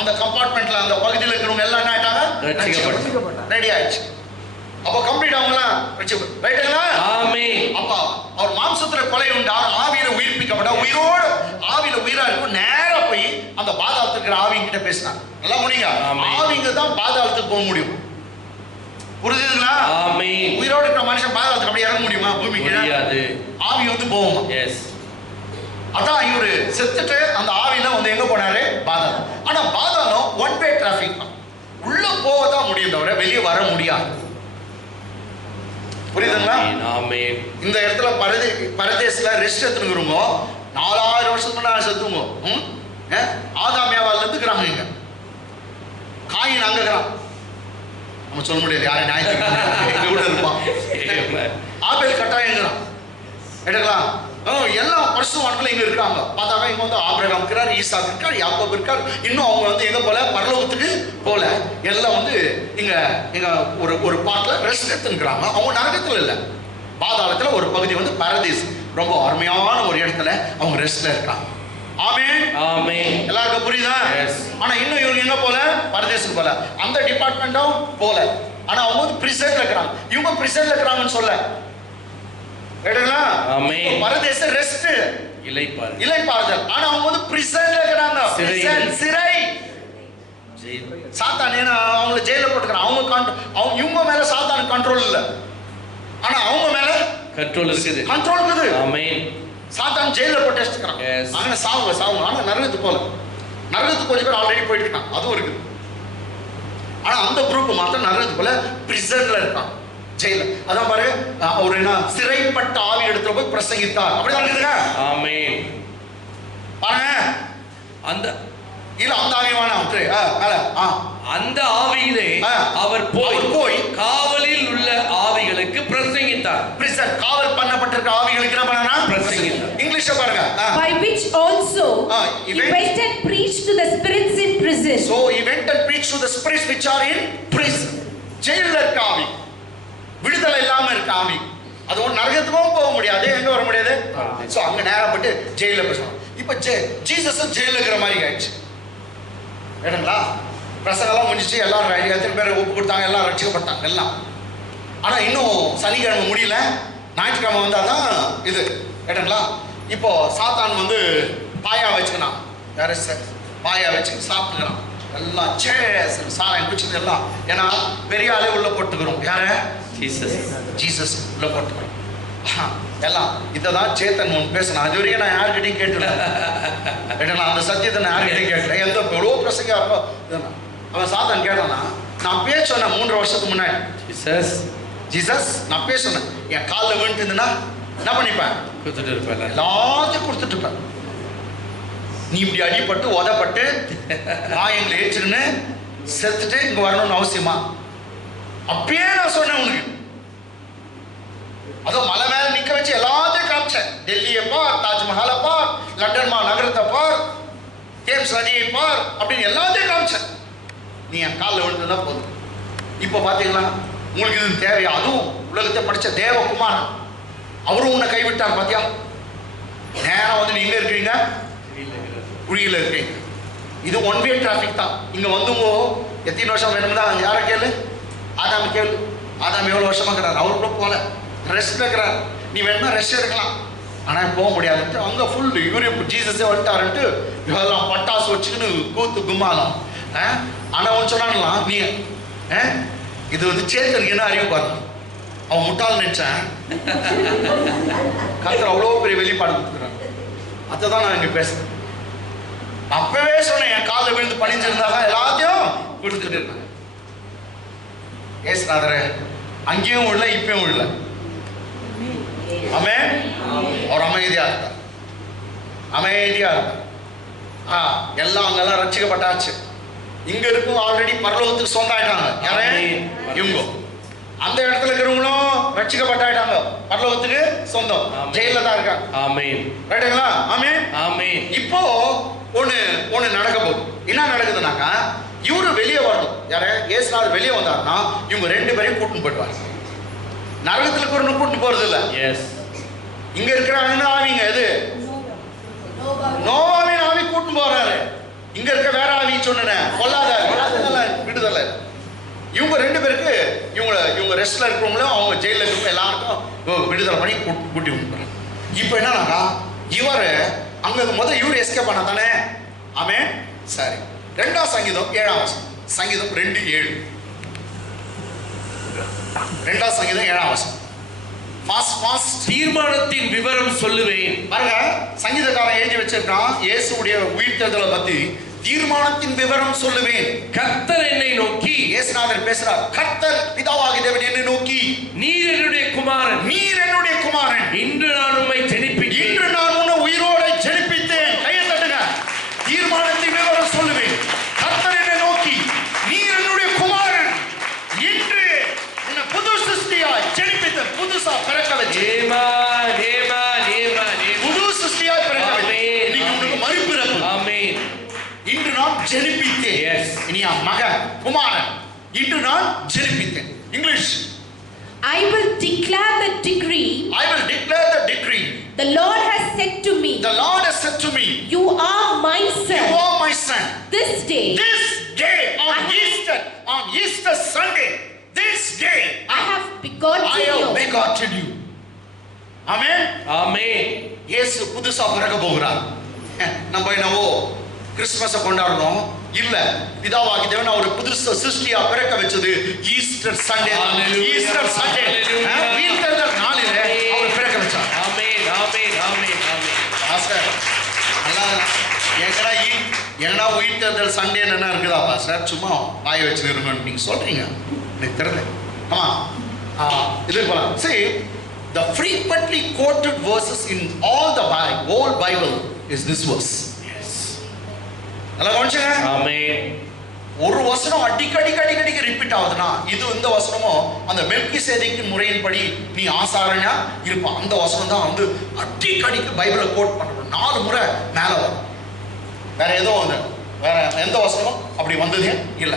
அந்த கம்பார்ட்மெண்ட்ல ரெடி ஆயிடுச்சு. அப்போ கம்ப்ளீட் அவங்களாம் ரைட்டுங்களா? ஆமென். அப்பா அவர் மாம்சத்துல கொலை உண்டார், ஆவியில உயிர்ப்பிக்கப்பட்ட உயிரோடு ஆவியில உயிரா இருக்கும். நேரா போய் அந்த பாதாளத்துக்கு இருக்கிற ஆவிங்கிட்ட பேசினாங்க. நல்லா முடியுங்க. ஆவிங்க தான் பாதாளத்துக்கு போக முடியும். புரியுதுங்களா? ஆமென். உயிரோடு இருக்கிற மனுஷன் பாதாளத்துக்கு அப்படி இறங்க முடியுமா? பூமிக்கு முடியாது. ஆவி வந்து போகுமா? எஸ். அதான் இவரு செத்துட்டு அந்த ஆவியில வந்து எங்க போனாரு? பாதாளம். ஆனா பாதாளம் ஒன் வே டிராபிக் தான். உள்ள போகதான் முடியும் தவிர வெளியே வர முடியாது. புரியுதுங்களா? ஆமென். இந்த இடத்துல பரதேசில ரெஸ்ட் எடுத்துக்கிறோங்க. 4000 வருஷத்துக்கு முன்னாடி செத்துங்க. ஆதாம் ஏவாள்ல இருந்துக்கிறாங்க. இங்க காயின் அங்க இருக்கிறான். நம்ம சொல்ல முடியாது யாரை நியாயத்துக்கு கூட இருப்பான். ஆபேல் கட்டாயங்கிறான். எடுக்கலாம். எல்லாம் பரிசுத்தவான்கள் இங்க இருக்காங்க. பார்த்தாங்க இங்க வந்து ஆபிரகாம் இருக்கிறார், ஈசாக் இருக்கார், யாக்கோபு இருக்கார். இன்னும் அவங்க வந்து எங்க போல? பரலோகத்துக்கு போல. எல்லாம் வந்து இங்க இங்க ஒரு பாட்டுல ரெஸ்ட் எடுத்துக்கிறாங்க. அவங்க நரகத்துல இல்ல, பாதாளத்துல ஒரு பகுதி வந்து பரதீஸ். ரொம்ப அருமையான ஒரு இடத்துல அவங்க ரெஸ்ட்ல இருக்காங்க. ஆமென். ஆமென். எல்லாருக்கும் புரியுதா? ஆனா இன்னும் இவங்க எங்க போல? பரதேசுக்கு போல. அந்த டிபார்ட்மெண்ட்டும் போல. ஆனா அவங்க வந்து பிரிசன்ல இருக்கிறாங்க. இவங்க பிரிசன்ல இருக்கிறாங்கன்னு சொல்ல கேட்டீங்களா? ஆமென். பரதேச ரெஸ்ட் இளைப்பாறுதல். ஆனா அவங்க வந்து பிரிசன்ல இருக்கிறாங்க. சிறை. சாத்தான் ஏன்னா அவங்களை ஜெயில போட்டுக்கிறான். அவங்க இவங்க மேல சாத்தான் கண்ட்ரோல் இல்ல, ஆனா அவங்க மேல கண்ட்ரோல் இருக்குது. ஆமென். சாத்தான் ஜெயில போட்டு வச்சிருக்கான். ஆனா சாவுங்க. ஆனா நரகத்துக்கு போல. நரகத்துக்கு கொஞ்சம் பேர் ஆல்ரெடி போயிட்டு இருக்கான். அதுவும் இருக்குது. ஆனா அந்த குரூப் மாத்திரம் நரகத்துக்கு போல பிரிசன்ல இருக்கான், ஜெயில. அதான் பாருங்க, அவர் என்ன சிறைப்பட்ட ஆவி இடத்துல போய் பிரசங்கித்தார். அப்படிதான் இருக்குதுங்க. ஆமென். பாருங்க, அந்த இல்ல அந்த ஆவியான அந்த ஆவியிலே அவர் போய் காவலில் உள்ள ஆவிகளுக்கு பிரசங்கித்தார். பிரிசன் காவல் பண்ணப்பட்டிருக்க ஆவிகளுக்கு என்ன பண்ணானா? பிரசங்கித்தார். இங்கிலீஷ்ல பாருங்க. By which also he went and preached to the spirits in prison. So he went and preached to the spirits which are in prison. ஜெயில்ல இருக்க ஆவி, விடுதலை இல்லாம இருக்க ஆவி. அது ஒரு நரகத்துக்கும் போக முடியாது, எங்க வர முடியாது. சோ அங்க நேரப்பட்டு ஜெயில பேசணும். இப்ப ஜீசஸ் ஜெயில இருக்கிற மாதிரி ஆயிடுச்சு. ஏடுங்களா? பிரசங்கெல்லாம் முடிஞ்சிச்சு, எல்லாரும் எத்தனை பேர் ஒப்பு கொடுத்தாங்க, எல்லாம் ரட்சிக்கப்பட்டாங்க எல்லாம். ஆனா இன்னும் சனிக்கிழமை முடியல, ஞாயிற்றுக்கிழமை வந்தாதான் இது. ஏடுங்களா? இப்போ சாத்தான் வந்து பாயா வச்சுக்கணும். வேற பாயா வச்சு சாப்பிட்டுக்கிறான். எல்லாம் சாராயம் குடிச்சது எல்லாம். ஏன்னா பெரிய ஆளே உள்ள போட்டுக்கிறோம். யார? ஜீசஸ் உள்ள போட்டுக்கிறோம் எல்லாம். இததான் சேத்தன் ஒன்று பேசினா. அது வரைக்கும் நான் யார்கிட்டையும் கேட்டுல, அந்த சத்தியத்தை நான் யார்கிட்டையும் கேட்கல. எந்த எவ்வளோ பிரசங்க அவன் சாத்தான் கேட்டானா, நான் பேச சொன்னேன் 3 வருஷத்துக்கு முன்னாடி. ஜீசஸ் நான் பேச சொன்னேன். என் காலில் விழுந்து இருந்தேன்னா என்ன பண்ணிப்பேன்? கொடுத்துட்டு இருப்பேன், எல்லாத்தையும் கொடுத்துட்டு இருப்பேன். நீ இப்படி அடிப்பட்டு உதப்பட்டு எங்களை ஏற்றுன்னு செத்துட்டு இங்க வரணும்னு அவசியமா? அப்பயே நான் சொன்னேன் உனக்கு. அதோ மலை மேல நிக்க வச்சு எல்லாத்தையும் காமிச்சேன். டெல்லியை பார், தாஜ்மஹாலை பார், லண்டன் நகரத்தை பார், தேம்ஸ் நதியை பார் அப்படின்னு எல்லாத்தையும் காமிச்சேன். நீ என் காலில் விழுந்துதான் போதும். இப்ப பாத்தீங்களா உங்களுக்கு இது தேவையா? அதுவும் உலகத்தை படிச்ச தேவகுமாரன், அவரும் உன்னை கைவிட்டார் பாத்தியா? நேரம் வந்து நீங்க இருக்கிறீங்க, குழியில இருக்கீங்க. இது ஒன் வே டிராபிக் தான். இங்க வந்துங்கோ எத்தனை வருஷம் வேணும்னா யாரை கேளு? ஆதாம் கேளு. ஆதாம் எவ்வளவு வருஷமா இருக்கிறார்? அவரு கூட போல ரெஸ்ட் இருக்கிறார். நீ வேணும்னா ரெஸ்ட் எடுக்கலாம், ஆனா போக முடியாதுன்ட்டு அங்க ஃபுல் யூரிப் ஜீசஸே வந்துட்டாருன்ட்டு இதெல்லாம் பட்டாசு வச்சுக்கின்னு கூத்து கும்மாலாம். ஆனா ஒன்று சொன்னாங்களாம், நீ இது வந்து சேத்தனுக்கு என்ன அறிவு பாருங்க. அவன் முட்டாள் நினைச்சேன். கர்த்தர் அவ்வளோ பெரிய வெளிப்பாடு கொடுத்துக்கிறான். அதான் நான் இங்க பேசுறேன். அப்பவே சொன்னேன், என் காலில் விழுந்து பணிஞ்சிருந்தாங்க எல்லாத்தையும் கொடுத்துட்டு இருந்தாங்க. ஏசுநாதரே அங்கேயும் உள்ள இப்பயும் உள்ள. ஆமென். அவர் அமைதியா இருந்தார், அமைதியா இருந்தார். எல்லாம் அங்கெல்லாம் ரட்சிக்கப்பட்டாச்சு. இங்க இருக்கும் ஆல்ரெடி பரலோகத்துக்கு சொந்த ஆயிட்டாங்க. யாரே? இவங்க. அந்த இடத்துல இருக்கிறவங்களும் ரட்சிக்கப்பட்டாயிட்டாங்க, பரலோகத்துக்கு சொந்தம், ஜெயில தான் இருக்காங்க. ஆமென். ரைட்டுங்களா? ஆமென். ஆமென். இப்போ ஒண்ணு நடக்க போகுது. என்ன நடக்குதுனாக்கா, இவரு வெளியே வரணும். யார? இயேசுநாதர் வெளியே வந்தாருன்னா இவங்க 2 பேரையும் கூட்டிட்டு போயிடுவாங்க. நரகத்துல இருக்கிறவங்க கூட்டிட்டு போறது இல்ல. இங்க இருக்கிறாங்க ஆவிங்க. எது? நோவாவின் ஆவி கூட்டிட்டு போறாரு. இங்க இருக்க வேற ஆவி சொன்ன பொல்லாத விடுதலை. இவங்க ரெண்டு பேருக்கு இவங்க ரெஸ்ட்ல இருக்கிறவங்களும் அவங்க ஜெயில இருக்கிறவங்க எல்லாருக்கும் விடுதலை பண்ணி கூட்டி விட்டுறாங்க. இப்போ என்னன்னாக்கா இவர் அங்க இவர் எஸ்கேப் பண்ண தானே. ஆமென். சரி, 2ஆம் சங்கீதம் 7ஆம் வசனம். சங்கீதம் 2:7. 2ஆம் சங்கீதம் 7ஆம் வசனம். தீர்மானத்தின் விவரம் சொல்லுவேன். பாருங்க, சங்கீதக்காரன் எழுதி வச்சிருக்கான் இயேசுடைய உயிர்த்தெழுதலை பத்தி தீர்மானத்தின் விவரம் சொல்லுவேன். கர்த்தர் என்னை நோக்கி, இயேசுநாதர் பேசுறார், கர்த்தர் பிதாவாகிய தேவன் என்னை நோக்கி, நீர் என்னுடைய குமாரன், நீர் என்னுடைய குமாரன், இன்று நான் உம்மை ஜெனிப்பித்தேன், இன்று நான் உன்னை உயிரோட ஜெனிப்பித்தேன். கையை தட்டுங்க. தீர்மானத்தின் விவரம் சொல்லுவேன். கர்த்தர் என்னை நோக்கி, நீர் என்னுடைய குமாரன், இன்று உன்னை புது சிருஷ்டியாய் ஜெனிப்பித்தேன். புதுசா பிறக்க வச்சு புது சிருஷ்டியாய் பிறக்க வச்சு இன்னைக்கு உனக்கு மறுபிறப்பு. ஆமென். இன்று நான் ஜெனிப்பித்தேன். இனி மகன் குமாரன், இன்று நான் ஜெனிப்பித்தேன். English. I will declare the decree. I will declare the decree. The Lord has said to me. The Lord has said to me. You are my son. You are my son. This day. This day on Easter Sunday. This day I have begotten I have you. begotten you. Amen. ஆமென். இயேசு புதுசா பிறக்க போகிறார். நம்ம என்னவோ கிறிஸ்துமஸை கொண்டாடுறோம். இல்ல, பிதாவாகிய தேவன் அவர் புதுசா சிருஷ்டியா பிறக்க வச்சது ஈஸ்டர் சண்டே. ஈஸ்டர் சண்டே உயிர்த்தெழுதல் நாளிலே அவர் பிறக்க வச்சார். ஆமென். ஆமென். ஆமென். ஆமென். பாஸ்டர், நல்லா எங்கடா உயிர்த்தெழுதல் சண்டே என்ன இருக்குதா பாஸ்டர்? சும்மா வாய் வச்சுருங்கன்னு நீங்க சொல்றீங்க. எனக்கு தெரியல. இது போலாம். See, the frequently quoted verses in all the whole Bible is this verse. ஆமென். ஒரு வசனம் அடிக்கடி ரிப்பீட் ஆகுதுன்னா இது இந்த வசனமும் அந்த மெல்கிசேதேக்கின் முறையின்படி நீ ஆசாரனா இருப்பான். அந்த வசனம் தான் அடிக்கடிக்கு பைபிளை கோட் பண்றோம். 4 முறை மேல வரும். வேற எந்த வசனமும் அப்படி வந்ததே இல்ல.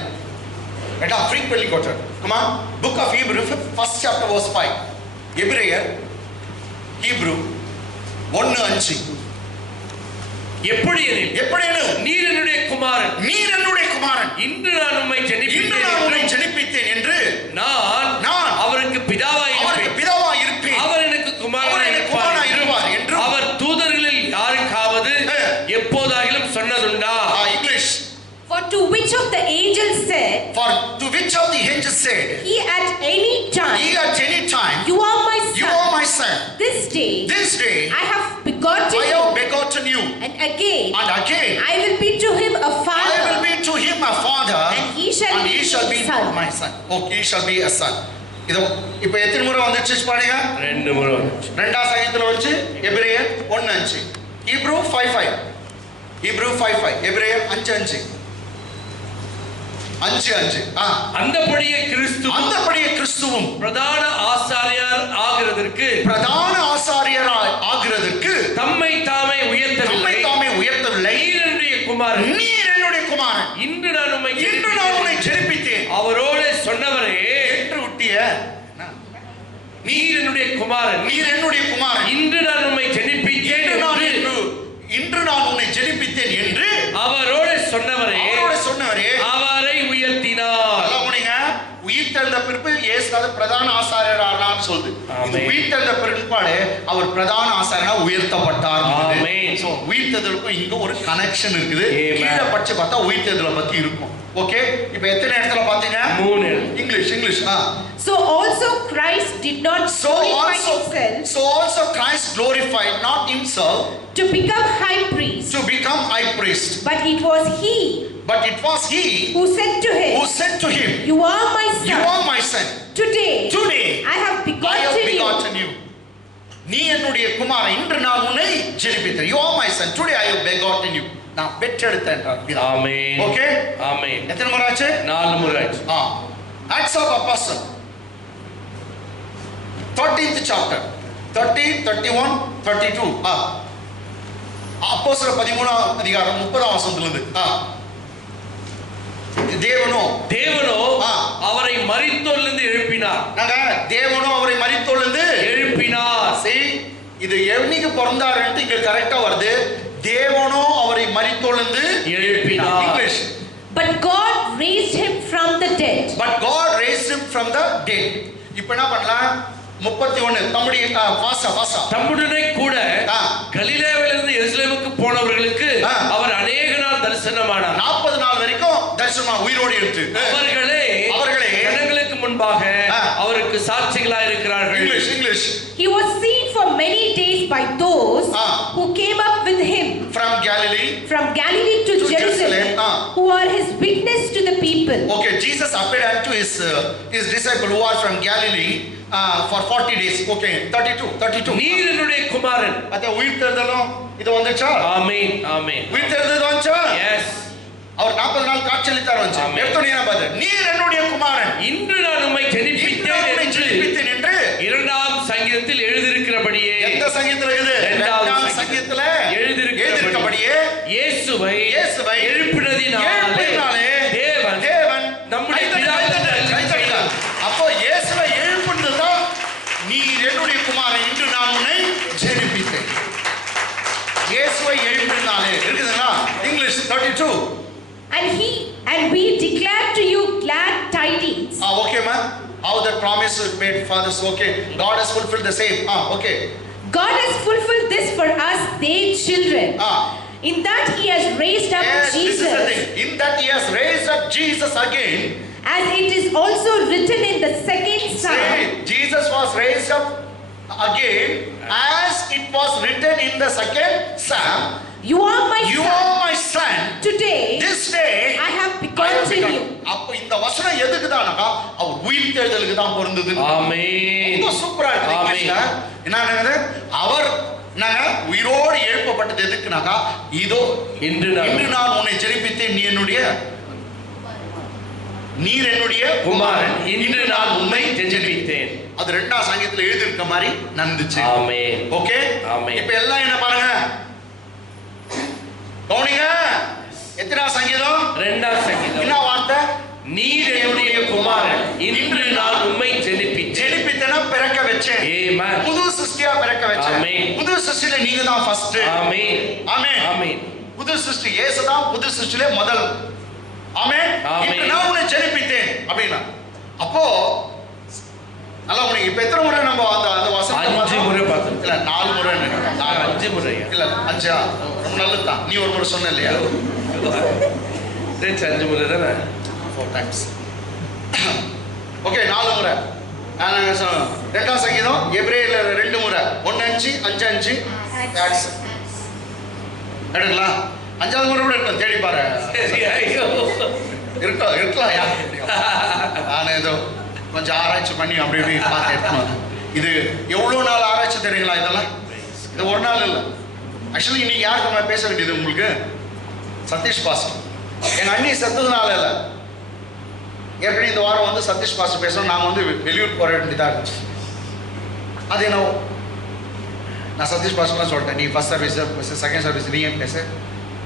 ரைட்டா? frequently quoted. Come on, book of Hebrew 1st chapter verse 5. எபிரேயர் ஹீப்ரு 1:5. எப்படியெனில் நீர் என்னுடைய குமாரன், இன்று நான் உம்மை ஜெனிப்பித்தேன் என்று நான் அவருக்கு பிதாவாய் இருப்பேன். அவர் எனக்கு குமாரனாய் இருப்பார் என்று அவர் தூதர்களில் யாருக்காவது எப்போதாகிலும் சொன்னதுண்டா? English. For to which of the angels said, he at any time, you are my son. This day I have begotten you. And again I will be to him a father. And he shall be my son. Okay, he shall be a son. இப்போ எத்தனை முறை வந்துச்சு பாருங்க? 2 முறை வந்துச்சு. 2ஆம் சங்கீதத்துல வந்து எபிரேயர் 1:5, ஹீப்ரு 5:5, எபிரேயர் 5:5. அந்தபடியே கிறிஸ்துவும் பிரதான ஆசாரியர் ஆகிறதற்கு தம்மை தாமே உயர்த்தவில்லை. நீர் என்னுடைய குமாரன், இன்று நான் உம்மை ஜெனிப்பித்தேன். அவரோடு சொன்னவரே என்று விட்டிய நீர் என்னுடைய குமாரன், இன்று நான் உம்மை ஜெனிப்பித்தேன் என்று அவரோடு சொன்னவரே அவரை உயர்த்தினார். உயிர்த்தெழுந்த பிறப்பு இயேசுநாதர் பிரதான ஆசாரியர் ஆனார்னு சொல்லுது. உயிர்த்தெழுந்த பிற்பாடு அவர் பிரதான ஆசாரியரா உயர்த்தப்பட்டார். உயிர்த்தெழுதலுக்கும் இங்க ஒரு கனெக்ஷன் இருக்குது. கீழே படிச்சு பார்த்தா உயிர்த்தெழுதலை பத்தி இருக்கும். ஓகே, இப்போ எத்தனை இடத்துல பாத்தீங்க? 3. English. So also Christ did not glorify himself. So also Christ glorified not himself to become high priest. But it was he who said to him, you are my son. Today I have begotten you. நீ என்னுடைய குமாரன், இன்று நான் உன்னை ஜெனிப்பித்தேன். You are my son. Today I have begotten you. நான் பெற்றெடுத்தேன். ஆமென். Okay, ஆமென். எத்தனை முறை ஆச்சு? 4 முறை ஆச்சு. Acts of Apostles 13th chapter 30, 31, 32. அப்போஸ்தலர் 13ஆம் அதிகாரம் 30ஆம் வசனத்திலிருந்து. தேவனோ அவரை மரித்தோரிலிருந்து எழுப்பினார். தேவனோ அவரை மரித்தோரிலிருந்து எழுப்பினார். இது என்னைக்கு பிறந்தாருன்னு இங்க கரெக்டா வருது. தேவனோ அவரை மரித்தோரிலிருந்து எழுப்பினார். English. But God raised him from the dead. But God from the dead. இப்போ என்ன பண்ணலாம்? 31 தம்முடைய வாசா தம்முடனே கூட கலிலேயாவிலிருந்து எருசலேமுக்கு போனவர்களுக்கு அவர் அநேக நாள் தரிசனமானார். 40 நாள் வரைக்கும் தரிசனமா உயிரோடு இருந்து அவர்களே ஜனங்களுக்கு முன்பாக அவருக்கு சாட்சிகளாய் இருக்கிறார்கள். English. He was seen for many days by those who came up with him from Galilee to Jerusalem, who are his witness to the people. Okay, Jesus appeared unto his disciple who are from Galilee for 40 days. Okay, 32. நீர் என்னுடைய குமாரன். அத உயிர்த்தெழுதலும் இது வந்துச்சா? ஆமென். உயிர்த்தெழுதல் வந்துச்சா? S. அவர் 40 நாள் காட்சியளித்தார் வந்து. எடுத்தோனே பாரு. நீர் என்னுடைய குமாரன். இன்று நான் உம்மை ஜெனிப்பித்தேன் என்று இரண்டாம் சங்கீதத்தில் எழுதியிருக்கிறபடியே. எந்த சங்கீதத்தில் இருக்குது? இரண்டாம் சங்கீதத்தில் எழுதியிருக்கிறபடியே இயேசுவை எழுப்பினதினாலே தேவன் நம்முடைய பிதாக்களுக்கு அப்போ இயேசுவை எழுப்பினதுதான் நீர் என்னுடைய குமாரன் இன்று நான் உன்னை ஜெனிப்பித்தேன். இயேசுவை எழுப்பினாலே இருக்குதுங்களா? English 32. And we declare to you glad tidings. Okay, ma'am. How the promise was made fathers. Okay, God has fulfilled the same. Okay. God has fulfilled this for us, their children. In that He has raised up Jesus. This is the thing. In that He has raised up Jesus again. As it is also written in the second Psalm. Jesus was raised up again, as it was written in the second Psalm. You are my son. Today, this day, I have begotten you. அப்ப இந்த வசனம் எதுக்கு தானக்கா? அவர் உயிர்த்தெழுதலுக்கு தான் பொருந்தது. ஆமென். ரொம்ப சூப்பரா இருக்கு. என்னது? அவர் நாங்க உயிரோடு எழுப்பப்பட்டது எதுக்குனாக்கா? இதோ இன்று நான் உன்னை ஜெனிப்பித்தேன். நீர் என்னுடைய குமாரன். இன்று நான் உன்னை ஜெனிப்பித்தேன். அது இரண்டாம் சங்கீதத்தில் எழுதியிருக்க மாதிரி நடந்துச்சு. ஆமென். ஓகே? ஆமென். இப்போ எல்லாம் என்ன பாருங்க? கவனிங்க. எத்தனை சங்கீதம்? இரண்டாம் சங்கீதம். என்ன வார்த்தை? நீர் என்னுடைய குமாரன் இன்று நான் உம்மை ஜெனிப்பித்தேனா பிறக்க வச்சேன். ஆமென். புது சிருஷ்டியா பிறக்க வச்சேன். ஆமென். புது சிருஷ்டியில நீங்க தான் ஃபர்ஸ்ட். ஆமென். புது சிருஷ்டி இயேசு தான் புது சிருஷ்டியிலே முதல். ஆமென். இன்று நான் உன்னை ஜெனிப்பித்தேன் அப்படினா அப்போ நல்லா உனக்கு இப்ப எத்தனை முறை நம்ம அந்த வசனத்தை 5 முறை பார்த்தோம். இல்ல 4 முறை 5 முறை. இல்ல 5 ரொம்ப நல்லது தான். நீ ஒரு முறை சொன்ன இல்லையா? 5 முறை தானே? 4 times. ஓகே 4 முறை. நான் சொன்னேன். இரண்டாம் சங்கீதம் எபிரேயர்ல 2 முறை. 1:5 5:5 ஆட்ஸ். எடுங்களா? 5வது முறை கூட இருக்கும். தேடி பாரு. இருக்கலாம் யா. நான் ஏதோ கொஞ்சம் ஆராய்ச்சி பண்ணி அப்படி பார்த்து எடுக்கணும். இது எவ்வளோ நாள் ஆராய்ச்சி தெரியுங்களா? இதெல்லாம் இது ஒரு நாள் இல்லை. ஆக்சுவலி இன்னைக்கு யாருக்கு நம்ம பேச வேண்டியது? உங்களுக்கு சதீஷ் பாஸ்டர். எங்கள் அண்ணி செத்ததுனால இல்லை. ஏற்கனவே இந்த வாரம் வந்து சதீஷ் பாஸ்டர் பேசணும். நாங்கள் வந்து வெளியூர் போக வேண்டியதாக இருந்துச்சு. அது என்ன நான் சதீஷ் பாஸ்டர்லாம் சொல்லிட்டேன். நீ ஃபர்ஸ்ட் சர்வீஸ் பேசு, செகண்ட் சர்வீஸ் நீயே பேசு,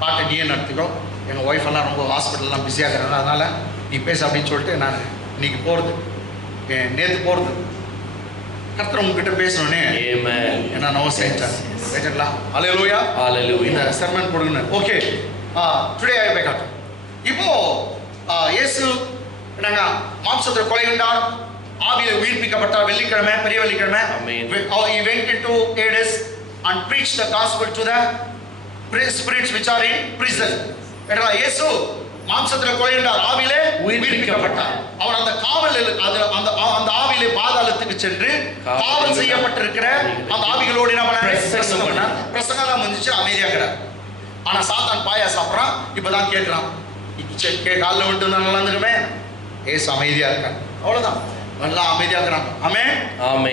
பாட்டை நீயே நடத்திக்கோ. எங்கள் ஒய்ஃப் எல்லாம் ரொம்ப ஹாஸ்பிட்டல்லாம் பிஸியாக இருக்கிறாங்க, அதனால் நீ பேசு அப்படின்னு சொல்லிட்டு நான் இன்னைக்கு போகிறது நேற்று போகிறது கர்த்தர் உங்ககிட்ட பேசணுன்னே என்ன நோ செஞ்சேன். பேசலாம். ஹல்லேலூயா. இந்த சர்மன் கொடுங்க. Okay, today I way God. இப்போ இயேசு என்னங்க மாம்சத்தில் கொலை உண்டார், ஆவியில் உயிர்ப்பிக்கப்பட்டார். வெள்ளிக்கிழமை, பெரிய வெள்ளிக்கிழமை. He went into Hades and preached the gospel to the spirits which are in prison. இயேசு மாம்சத்தில் கொலை உண்டார், ஆவியிலே உயிர்ப்பிக்கப்பட்டார். அவர் அந்த காவல் அந்த ஆவியிலே பாதாளத்துக்கு சென்று காவல் செய்யப்பட்டிருக்கிற அந்த ஆவிகளோடு என்ன பண்ண பிரசங்கம் வந்துச்சு. அமைதியாகிறார். ஆனா சாத்தான் பாயா சாப்பிட்றான். இப்பதான் கேட்கிறான், காலில் விட்டு நல்லா இருந்துருமே. ஏசு அமைதியா இருக்காங்க. அவ்வளவுதான், நல்லா அமைதியா இருக்கிறாங்க.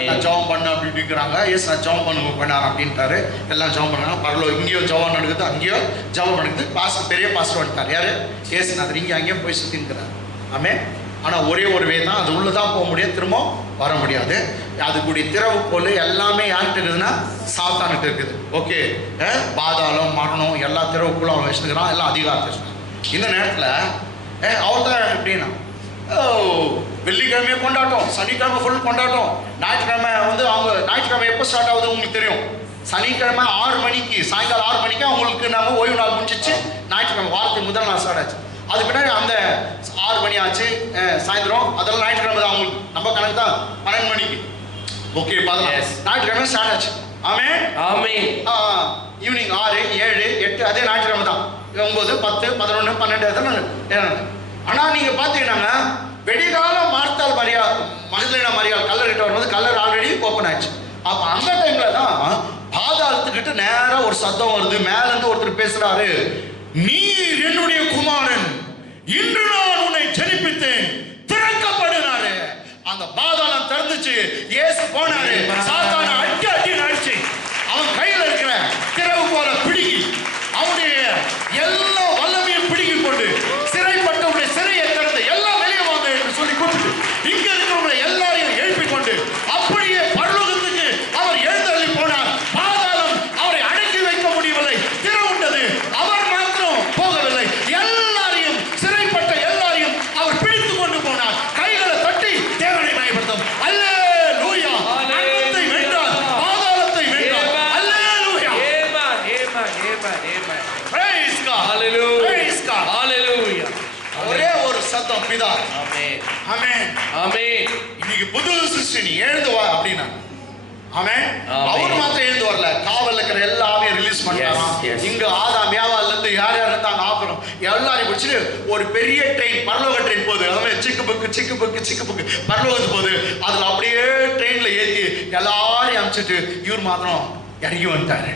நான் ஜெபம் பண்ண அப்படின்னு இருக்கிறாங்க. ஏசு நான் ஜெபம் பண்ணார் அப்படின்ட்டாரு. எல்லாம் ஜெபம் பண்ணாங்க. பரலோ இங்கேயோ ஜெபம் நடக்குது, அங்கேயோ ஜெபம் நடக்குது. பாஸ்டர், பெரிய பாஸ்டர் வந்துட்டார். யாரு? ஏசு நான் இங்கே அங்கேயும் போய் சுற்றி இருக்கிறார். ஆனா ஒரே ஒரு வே தான், அது உள்ளதான் போக முடியும், திரும்ப வர முடியாது. அதுக்குடைய திறவு போல எல்லாமே யார்கிட்ட இருக்குதுன்னா சாத்தான்கிட்ட இருக்குது. ஓகே, பாதாளம், மரணம் எல்லா திறவுக்குள்ள அவன் வச்சுக்கிறான், எல்லாம் அதிகாரத்தை வச்சுக்கிறான். இந்த நேரத்தில் அவர் தான் எப்படின்னா வெள்ளிக்கிழமையை கொண்டாட்டம், சனிக்கிழமை ஃபுல் கொண்டாட்டம். ஞாயிற்றுக்கிழமை வந்து அவங்க ஞாயிற்றுக்கிழமை எப்போ ஸ்டார்ட் ஆகுது உங்களுக்கு தெரியும். சனிக்கிழமை 6 மணிக்கு, சாயங்காலம் 6 மணிக்கு அவங்களுக்கு நம்ம ஓய்வு நாள் முடிச்சிச்சு. ஞாயிற்றுக்கிழமை வாரத்துக்கு முதல் நாள் ஸ்டார்ட் ஆச்சு. அது பின்னாடி அந்த 6 மணி ஆச்சு சாயந்தரம், அதெல்லாம் ஞாயிற்றுக்கிழமை தான் அவங்களுக்கு நம்ம கணக்கு தான் 12 மணிக்கு. ஓகே பார்க்கலாம். ஞாயிற்றுக்கிழமை ஸ்டார்ட் ஆச்சு. ஆமென் ஆமென். ஈவினிங் 6 7 8 அதே ஞாயிற்றுக்கிழமை தான். 9 10 11 12 எத்தனை. ஆனால் நீங்கள் பார்த்தீங்கன்னா வெடிகாலம் மார்த்தால் மரியாள் மகதலேனா மரியாள் கல்லர்கிட்ட வரும்போது கல்லர் ஆல்ரெடி ஓப்பன் ஆச்சு. அப்போ அந்த டைமில் தான் பாதாளத்துக்கிட்ட நேராக ஒரு சத்தம் வருது. மேலேருந்து ஒருத்தர் பேசுகிறாரு, நீர் என்னுடைய குமாரன், இன்று நான் உன்னை ஜெனிப்பித்தேன், திறக்கப்படுனாரு. அந்த பாதாளம் திறந்துச்சு. இயேசு போனாரு. சாத்தான அடி அடிச்சு அவன் கையில் இருக்கிற திறவு போல பிடிக்கி அவனுடைய எல்லா வல்லமையும் பிடிக்கி கொண்டு சிறைப்பட்டவனுடைய சிறையை திறந்து எல்லாம் வெளியே வாங்க என்று சொல்லி கொடுத்து இங்க இருக்கிறவங்களை எல்லாரையும் எழுப்பிக் கொண்டு அப்படியே பரலோகத்துக்கு அவர் எழுந்தள்ளி போனார். பாதாளம் அவரை அடக்கி வைக்க முடியவில்லை, திறவுண்டது. அவர் மாத்திரம் போகவில்லை, எல்லாரையும் சிறைப்பட்ட எல்லாரையும் அவர் பிடித்துக் கொண்டு போனார். கைகளை தட்டி தேவனை மயப்படுத்தும். அல்லேலூயா. மரணத்தை வென்றார், பாதாளத்தை வென்றார். அல்லேலூயா. Praise God. Praise God. ஒரே ஒரு சத்தம் பிதா. ஆமென் ஆமென் ஆமென். இன்னைக்கு புது சிருஷ்டி நீ எழுந்து வா அப்படின்னா. ஆமென். அவர் மாத்திரம் எழுந்து வரல, காவல்ல இருக்கிற எல்லாரையும் ரிலீஸ் பண்ணாராம். இங்க ஆதாம் ஏவாள்ல இருந்து யார் யார் இருந்தாங்க ஆபரம் எல்லாரையும் பிடிச்சிட்டு ஒரு பெரிய ட்ரெயின், பரலோக ட்ரெயின் போகுது. அவன் சிக்கு புக்கு பரலோகத்துக்கு போகுது. அதுல அப்படியே ட்ரெயின்ல ஏற்றி எல்லாரையும் அனுப்பிச்சிட்டு இவர் மாத்திரம் இறங்கி வந்துட்டாரு.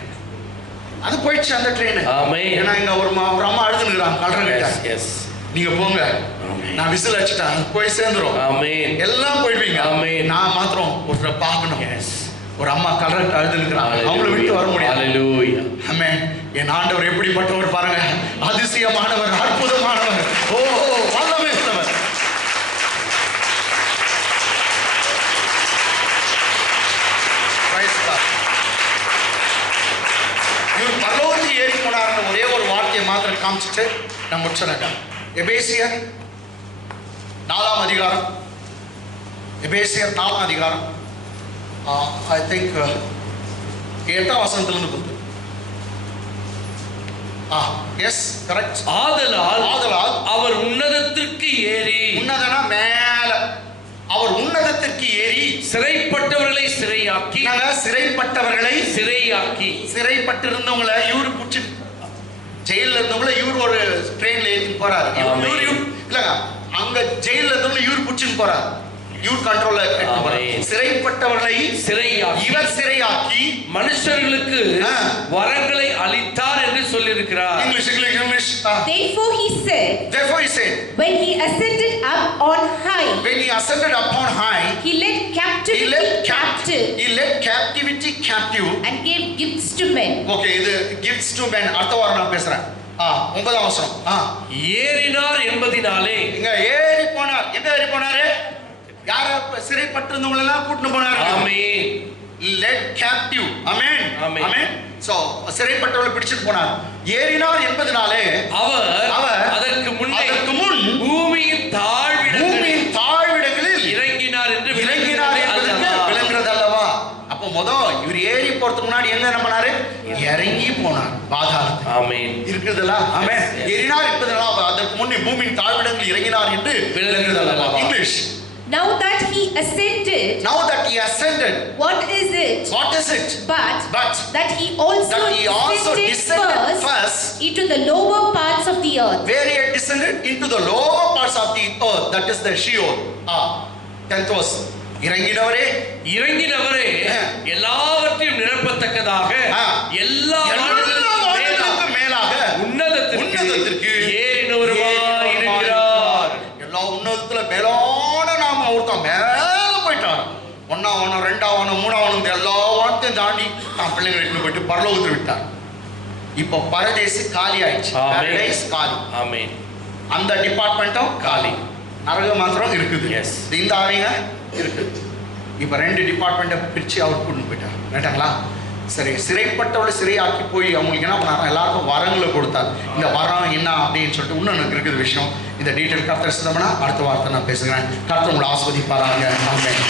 அது போயிடுச்சு அந்த ட்ரெயின். ஏன்னா இங்க ஒரு அம்மா அழுதுனுக்குறாங்க கல்றங்கிட்ட. நீங்க போங்க, நான் விசில் அடிச்சுட்டேன், போய் சேர்ந்துரும், எல்லாம் போயிடுவீங்க. நான் மாத்திரம் ஒருத்தரை பார்க்கணும். ஒரு அம்மா கல்றங்கிட்ட அழுதுனுக்குறாங்க, அவங்கள விட்டு வர முடியாது. ஆமென். என் ஆண்டவர் எப்படிப்பட்டவர் பாருங்க, அதிசயமானவர், அற்புதமானவர், ஓ வல்லமை உள்ளவர். இவர் பரலோகத்தில் ஏறி போனார்னு ஒரே ஒரு வார்த்தையை மாத்திரம் காமிச்சிட்டு நான் முடிச்சிடறேன். எபேசியர் 4ஆம் அதிகாரம், எபேசியர் 4ஆம் அதிகாரம், ஐ திங்க் 8ஆம் வசனத்திலிருந்து கொடுத்து. Yes correct. ஆதலால் அவர் உன்னதத்திற்கு ஏறி, உன்னதனா மேல, அவர் உன்னதத்திற்கு ஏறி சிறைப்பட்டவர்களை சிறையாக்கி, சிறைப்பட்டவர்களை சிறையாக்கி, சிறைப்பட்டிருந்தவங்களை இவரு பிடிச்சி ஜெயில இருந்தவங்கள இவர் ஒரு ட்ரெயின்ல ஏற்றி போறாரு. இல்லங்க அங்க ஜெயில இருந்தவங்க இவர் பிடிச்சின்னு போறாரு, இவர் கண்ட்ரோல்ல எடுத்து போறாரு. சிறைப்பட்டவர்களை சிறையாக்கி, இவர் சிறையாக்கி மனுஷர்களுக்கு வரங்களை அளித்தார் என்று சொல்லி இருக்கிறார். English. Therefore he said, when he ascended up on high, he led captivity captive and gave gifts to men. Okay, இது gifts to men அடுத்த வாரம் நான் பேசுறேன். 9ஆம் வசனம். ஏறினார் என்பதினாலே, இங்க ஏறி போனார். எங்க ஏறி போனாரு? யார சிறைப்பட்டிருந்தவங்க எல்லாம் கூட்டிட்டு போனாரு. ஆமென். led captive. ஆமென் ஆமென். சோ சிறைப்பட்டவர்களை பிடிச்சிட்டு போனார். ஏறினார் என்பதனாலே அவர் அதற்கு முன் பூமியின் தாழ்விடங்களில் இறங்கினார் என்று விளங்குகிறது அல்லவா? அப்போ இவர் ஏறி போறதுக்கு முன்னாடி என்ன பண்ணாரு? இறங்கி போனார் பாதாளத்துக்கு. ஆமென். இருக்குதுல? ஆமென். ஏறினார் என்பதனால அதற்கு முன்னே பூமியின் தாழ்விடங்களில் இறங்கினார் என்று விளங்குகிறது அல்லவா? English. Now that he ascended, what is it? But that he also descended first into the lower parts of the earth. Where he had descended into the lower parts of the earth, that is the Sheol. 10th verse. இறங்கினவரே எல்லாவற்றையும் நிரப்பத்தக்கதாக எல்லாவற்றுக்கும் மேலாக உன்னதத்திற்கு ஏறினவருமாய் இருக்கிறார். எல்லா உன்னதத்துல மேலான நாம ஒருத்தன் மேல போயிட்டார். 1ஆம் 2ஆம் 3ஆம் எல்லா வார்த்தையும் தாண்டி நான் பிள்ளைங்களை போயிட்டு பரலோகத்தில் விட்டார். இப்போ பரதேசி காலி ஆயிடுச்சு. காலி. ஆமென். அந்த டிபார்ட்மெண்ட்டும் காலி. நரகம் மாத்திரம் இருக்குது. இந்த ஆவிங்க இருக்குது. இப்போ 2 டிபார்ட்மெண்ட்டை பிரித்து அவர் கூட்டு போயிட்டார். கேட்டாங்களா? சரி, சிறைப்பட்டவளை சிறையாக்கி போய் அவங்களுக்கு என்ன பண்ணாங்க? எல்லாருக்கும் வரங்களை கொடுத்தார். இந்த வரம் என்ன அப்படின்னு சொல்லிட்டு இன்னும் எனக்கு இருக்குது விஷயம். இந்த டீட்டெயில் கர்த்தர் சித்தம்னா அடுத்த வார்த்தை நான் பேசுகிறேன். கர்த்தர் உங்களை ஆஸ்வதிப்பாராங்க. ஆமென்.